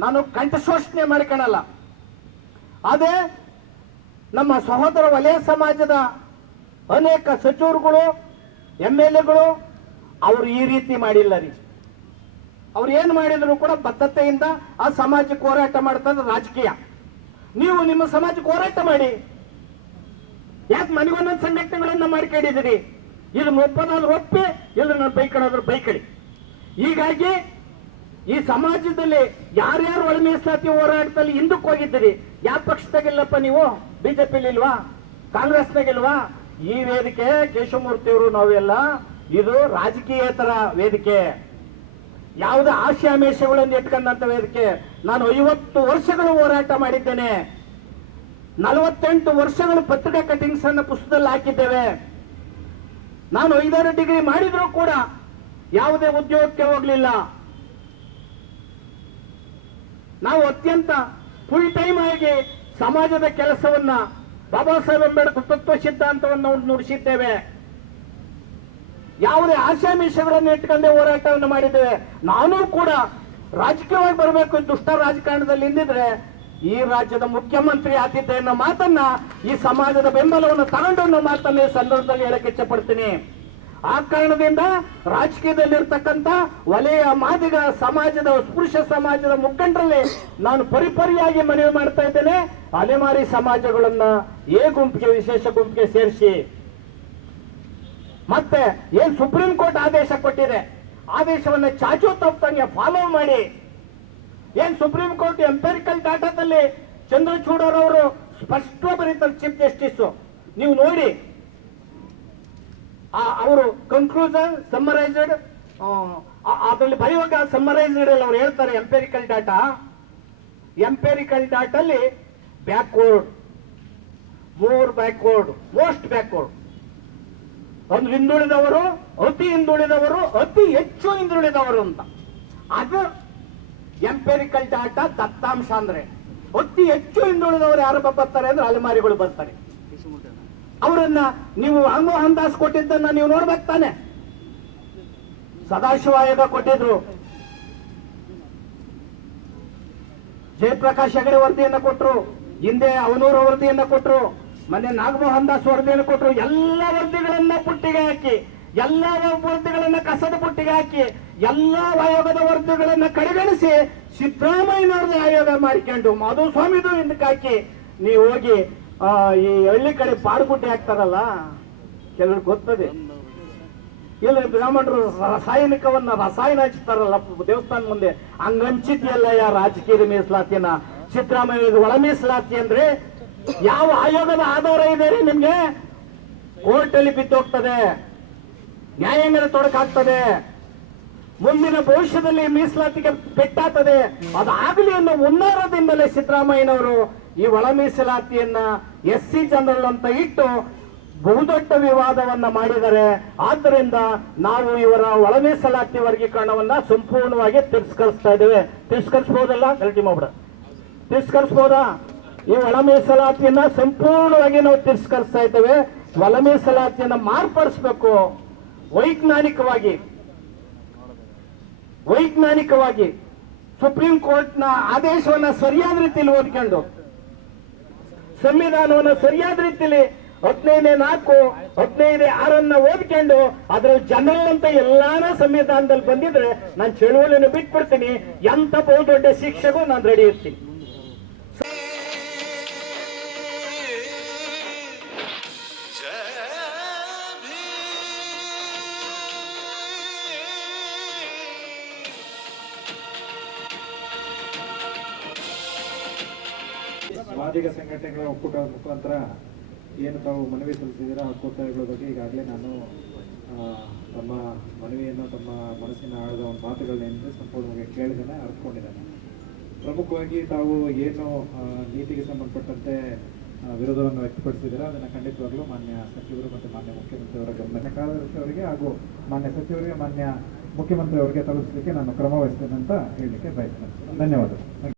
ನಾನು ಕಂಠಶೋಷಣೆ ಮಾಡಿಕೊಳ್ಳಲ್ಲ. ಅದೇ ನಮ್ಮ ಸಹೋದರ ವಲಯ ಸಮಾಜದ ಅನೇಕ ಸಚಿವರುಗಳು, MLAಗಳು ಅವರು ಈ ರೀತಿ ಮಾಡಿಲ್ಲ ರೀ. ಅವ್ರು ಏನ್ ಮಾಡಿದ್ರು ಕೂಡ ಬದ್ಧತೆಯಿಂದ ಆ ಸಮಾಜಕ್ಕೆ ಹೋರಾಟ ಮಾಡ್ತಾ ಇದ್ರು. ರಾಜಕೀಯ ನೀವು ನಿಮ್ಮ ಸಮಾಜಕ್ಕೆ ಹೋರಾಟ ಮಾಡಿ, ಯಾಕೆ ಮನೆಗೊಂದೊಂದು ಸಂಘಟನೆಗಳನ್ನ ಮಾಡ್ಕೊಂಡಿದ್ದೀರಿ? ಇದು ಒಪ್ಪೋದಾದ್ರು ಒಪ್ಪಿ, ಇಲ್ಲ ನಾನು ಬೈಕಣಾದ್ರು ಬೈಕಡಿ. ಹೀಗಾಗಿ ಈ ಸಮಾಜದಲ್ಲಿ ಯಾರ್ಯಾರು ಒಳ ಮೀಸಲಾತಿ ಹೋರಾಟದಲ್ಲಿ ಹಿಂದಕ್ಕೆ ಹೋಗಿದ್ದೀರಿ, ಯಾವ ಪಕ್ಷದಾಗಿಲ್ಲಪ್ಪ ನೀವು? ಬಿಜೆಪಿಲಿ ಇಲ್ವಾ? ಕಾಂಗ್ರೆಸ್ನಾಗಿಲ್ವಾ? ಈ ವೇದಿಕೆ ಕೇಶವಮೂರ್ತಿ ಅವರು ನಾವೆಲ್ಲ ಇದು ರಾಜಕೀಯೇತರ ವೇದಿಕೆ, ಯಾವುದೇ ಆಶಾಮೇಷಗಳನ್ನು ಇಟ್ಕೊಂಡಂತ ವೇದಿಕೆ. ನಾನು 50 ವರ್ಷಗಳು ಹೋರಾಟ ಮಾಡಿದ್ದೇನೆ. 48 ವರ್ಷಗಳು ಪತ್ರಿಕಾ ಕಟಿಂಗ್ಸ್ ಅನ್ನು ಪುಸ್ತಕದಲ್ಲಿ ಹಾಕಿದ್ದೇವೆ. ನಾನು 5 ಡಿಗ್ರಿ ಮಾಡಿದ್ರು ಕೂಡ ಯಾವುದೇ ಉದ್ಯೋಗಕ್ಕೆ ಹೋಗ್ಲಿಲ್ಲ. ನಾವು ಅತ್ಯಂತ ಫುಲ್ ಟೈಮ್ ಆಗಿ ಸಮಾಜದ ಕೆಲಸವನ್ನ ಬಾಬಾ ಸಾಹೇಬ್ ಅಂಬೇಡ್ಕರ್ ತತ್ವ ಸಿದ್ಧಾಂತವನ್ನು ನುಡಿಸಿದ್ದೇವೆ. ಯಾವುದೇ ಆಶಾಮಿಷಗಳನ್ನು ಇಟ್ಕೊಂಡೇ ಹೋರಾಟವನ್ನು ಮಾಡಿದ್ದೇವೆ. ನಾನು ಕೂಡ ರಾಜಕೀಯವಾಗಿ ಬರಬೇಕು, ದುಷ್ಟ ರಾಜಕಾರಣದಲ್ಲಿ ಹಿಂದಿದ್ರೆ ಈ ರಾಜ್ಯದ ಮುಖ್ಯಮಂತ್ರಿ ಆತಿದ್ದೆ ಅನ್ನೋ ಮಾತನ್ನ, ಈ ಸಮಾಜದ ಬೆಂಬಲವನ್ನು ತಗೊಂಡು ಅನ್ನೋ ಮಾತನ್ನ ಈ ಸಂದರ್ಭದಲ್ಲಿ ಹೇಳಕ್ಕೆ ಇಚ್ಛೆ ಪಡ್ತೀನಿ. ಆ ಕಾರಣದಿಂದ ರಾಜಕೀಯದಲ್ಲಿರ್ತಕ್ಕಂಥ ವಲಯ ಮಾದಿಗ ಸಮಾಜದ ಸ್ಪೃಶ್ಯ ಸಮಾಜದ ಮುಖಂಡರಲ್ಲಿ ನಾನು ಪರಿಪರಿಯಾಗಿ ಮನವಿ ಮಾಡ್ತಾ ಇದ್ದೇನೆ. ಅಲೆಮಾರಿ ಸಮಾಜಗಳನ್ನ ಗುಂಪಿಗೆ, ವಿಶೇಷ ಗುಂಪಿಗೆ ಸೇರಿಸಿ, ಮತ್ತೆ ಏನ್ ಸುಪ್ರೀಂ ಕೋರ್ಟ್ ಆದೇಶ ಕೊಟ್ಟಿದೆ ಆದೇಶವನ್ನ ಚಾಚು ತಪ್ಪಂಗೆ ಫಾಲೋ ಮಾಡಿ. ಏನ್ ಸುಪ್ರೀಂ ಕೋರ್ಟ್ ಎಂಪೆರಿಕಲ್ ಡಾಟಾದಲ್ಲಿ ಚಂದ್ರಚೂಡ್ ಅವರು ಸ್ಪಷ್ಟ ಬರೀತಾರೆ ಚೀಫ್ ಜಸ್ಟಿಸ್, ನೀವು ನೋಡಿ. ಅವರು ಕನ್ಕ್ಲೂಷನ್ ಸಮ್ಮರೈಸ್ಡ್ ಅದರಲ್ಲಿ ಬರೆಯುವಾಗ ಸಮ್ಮರೈಸ್ಡ್ ಅವ್ರು ಹೇಳ್ತಾರೆ ಎಂಪೆರಿಕಲ್ ಡಾಟಲ್ಲಿ backward, more backward, most backward, ಒಂದು ಹಿಂದುಳಿದವರು, ಅತಿ ಹಿಂದುಳಿದವರು, ಅತಿ ಹೆಚ್ಚು ಹಿಂದುಳಿದವರು ಅಂತ. ಅದು ಎಂಪೆರಿಕಲ್ ಡಾಟಾ ದತ್ತಾಂಶ. ಅಂದ್ರೆ ಅತಿ ಹೆಚ್ಚು ಹಿಂದುಳಿದವರು ಯಾರು ಬರ್ತಾರೆ ಅಂದ್ರೆ ಅಲೆಮಾರಿಗಳು ಬರ್ತಾರೆ. ಅವರನ್ನ ನೀವು ಮನಮೋಹನ್ ದಾಸ್ ಕೊಟ್ಟಿದ್ದನ್ನ ನೀವು ನೋಡ್ಬೇಕು ತಾನೆ. ಸದಾಶಿವ ಆಯೋಗ ಕೊಟ್ಟಿದ್ರು, ಜಯಪ್ರಕಾಶ್ ಹೆಗಡೆ ವರದಿಯನ್ನ ಕೊಟ್ಟರು, ಹಿಂದೆ ಅವನೂರು ವರದಿಯನ್ನ ಕೊಟ್ಟರು, ಮೊನ್ನೆ ನಾಗಮೋಹನ್ ದಾಸ್ ವರದಿಯನ್ನು ಕೊಟ್ಟರು. ಎಲ್ಲ ವರದಿಗಳನ್ನ ಪುಟ್ಟಿಗೆ ಹಾಕಿ ಎಲ್ಲ ವರದಿಗಳನ್ನ ಕಸದ ಬುಟ್ಟಿಗೆ ಹಾಕಿ ಎಲ್ಲಾ ಆಯೋಗದ ವರದಿಗಳನ್ನ ಕಡೆಗಣಿಸಿ ಸಿದ್ದರಾಮಯ್ಯನವ್ರದ್ದು ಆಯೋಗ ಮಾಡಿಕೊಂಡು ಮಾಧುಸ್ವಾಮಿದು ಹಿಂದಕ್ಕೆ ಹಾಕಿ ನೀವು ಹೋಗಿ ಈ ಹಳ್ಳಿ ಕಡೆ ಬಾಡುಗುಡ್ಡೆ ಹಾಕ್ತಾರಲ್ಲ, ಕೆಲವ್ರಿಗೆ ಗೊತ್ತದೆ. ಇಲ್ಲಿ ಬ್ರಾಹ್ಮಣರು ರಸಾಯನ ಹಚ್ತಾರಲ್ಲ ದೇವಸ್ಥಾನ ಮುಂದೆ, ಹಂಗಂಚಿದ್ಯಲ್ಲ ರಾಜಕೀಯ ಮೀಸಲಾತಿನ. ಸಿದ್ದರಾಮಯ್ಯ ಒಳ ಮೀಸಲಾತಿ ಅಂದ್ರೆ ಯಾವ ಆಯೋಗದ ಆಧಾರ ಇದೆ ರೀ ನಿಮ್ಗೆ? ಕೋರ್ಟ್ ಅಲ್ಲಿ ಬಿದ್ದೋಗ್ತದೆ, ನ್ಯಾಯಾಂಗದ ತೊಡಕಾಗ್ತದೆ, ಮುಂದಿನ ಭವಿಷ್ಯದಲ್ಲಿ ಮೀಸಲಾತಿಗೆ ಪೆಟ್ಟಾಗ್ತದೆ. ಅದಾಗಲಿ ಅನ್ನೋ ಹುನ್ನಾರದಿಂದಲೇ ಸಿದ್ದರಾಮಯ್ಯನವರು ಈ ಒಳ ಮೀಸಲಾತಿಯನ್ನ SC ಜನರಲ್ ಅಂತ ಇಟ್ಟು ಬಹುದೊಡ್ಡ ವಿವಾದವನ್ನ ಮಾಡಿದ್ದಾರೆ. ಆದ್ದರಿಂದ ನಾವು ಇವರ ಒಳ ಮೀಸಲಾತಿ ವರ್ಗೀಕರಣವನ್ನ ಸಂಪೂರ್ಣವಾಗಿ ತಿರಸ್ಕರಿಸ್ತಾ ಇದ್ದೇವೆ. ತಿರಸ್ಕರಿಸಬಹುದಲ್ಲ? ಗಲ್ಟಿ ಮಾಡ್ಬಿಡ. ತಿರಸ್ಕರಿಸಬಹುದಾ? ಈ ಒಳ ಮೀಸಲಾತಿಯನ್ನ ಸಂಪೂರ್ಣವಾಗಿ ನಾವು ತಿರಸ್ಕರಿಸ್ತಾ ಇದ್ದೇವೆ. ಒಳ ಮೀಸಲಾತಿಯನ್ನ ಮಾರ್ಪಡಿಸಬೇಕು. ವೈಜ್ಞಾನಿಕವಾಗಿ ಸುಪ್ರೀಂ ಕೋರ್ಟ್ನ ಆದೇಶವನ್ನ ಸರಿಯಾದ ರೀತಿಯಲ್ಲಿ ಓದ್ಕೊಂಡು, ಸಂವಿಧಾನವನ್ನ ಸರಿಯಾದ ರೀತಿಯಲ್ಲಿ 15(4), 15(6) ಓದ್ಕೊಂಡು ಅದ್ರಲ್ಲಿ ಜನರಲ್ ಅಂತ ಎಲ್ಲಾನ ಸಂವಿಧಾನದಲ್ಲಿ ಬಂದಿದ್ರೆ ನಾನು ಚಳುವಳಿಯನ್ನು ಬಿಟ್ಬಿಡ್ತೀನಿ. ಎಂತ ಬಹುದೊಡ್ಡ ಶಿಕ್ಷೆಗೂ ನಾನು ರೆಡಿ ಇರ್ತೀನಿ. ಮಾದಿಗ ಸಂಘಟನೆಗಳ ಒಕ್ಕೂಟದ ಮುಖಾಂತರ ಏನು ತಾವು ಮನವಿ ಸಲ್ಲಿಸಿದ್ದೀರಾ ಆ ಒಕ್ಕೂಟಗಳ ಬಗ್ಗೆ ಈಗಾಗಲೇ ನಾನು ತಮ್ಮ ಮನವಿಯನ್ನು, ತಮ್ಮ ಮನಸ್ಸಿನ ಆಳದ ಒಂದು ಮಾತುಗಳನ್ನೇನಿದೆ ಸಂಪೂರ್ಣವಾಗಿ ಕೇಳಿದ್ದೇನೆ, ಅರ್ಥಕೊಂಡಿದ್ದೇನೆ. ಪ್ರಮುಖವಾಗಿ ತಾವು ಏನು ನೀತಿಗೆ ಸಂಬಂಧಪಟ್ಟಂತೆ ವಿರೋಧವನ್ನು ವ್ಯಕ್ತಪಡಿಸಿದ್ದೀರಾ ಅದನ್ನು ಖಂಡಿತವಾಗ್ಲೂ ಮಾನ್ಯ ಸಚಿವರು ಮತ್ತು ಮಾನ್ಯ ಮುಖ್ಯಮಂತ್ರಿಯವರ ಗಮನ ಕಾರ್ಯದರ್ಶಿಯವರಿಗೆ ಹಾಗೂ ಮಾನ್ಯ ಸಚಿವರಿಗೆ, ಮಾನ್ಯ ಮುಖ್ಯಮಂತ್ರಿಯವರಿಗೆ ತಲುಪಿಸಲಿಕ್ಕೆ ನಾನು ಕ್ರಮ ವಹಿಸ್ತೇನೆ ಅಂತ ಹೇಳಲಿಕ್ಕೆ ಬಯಸ್ತೇನೆ. ಧನ್ಯವಾದ.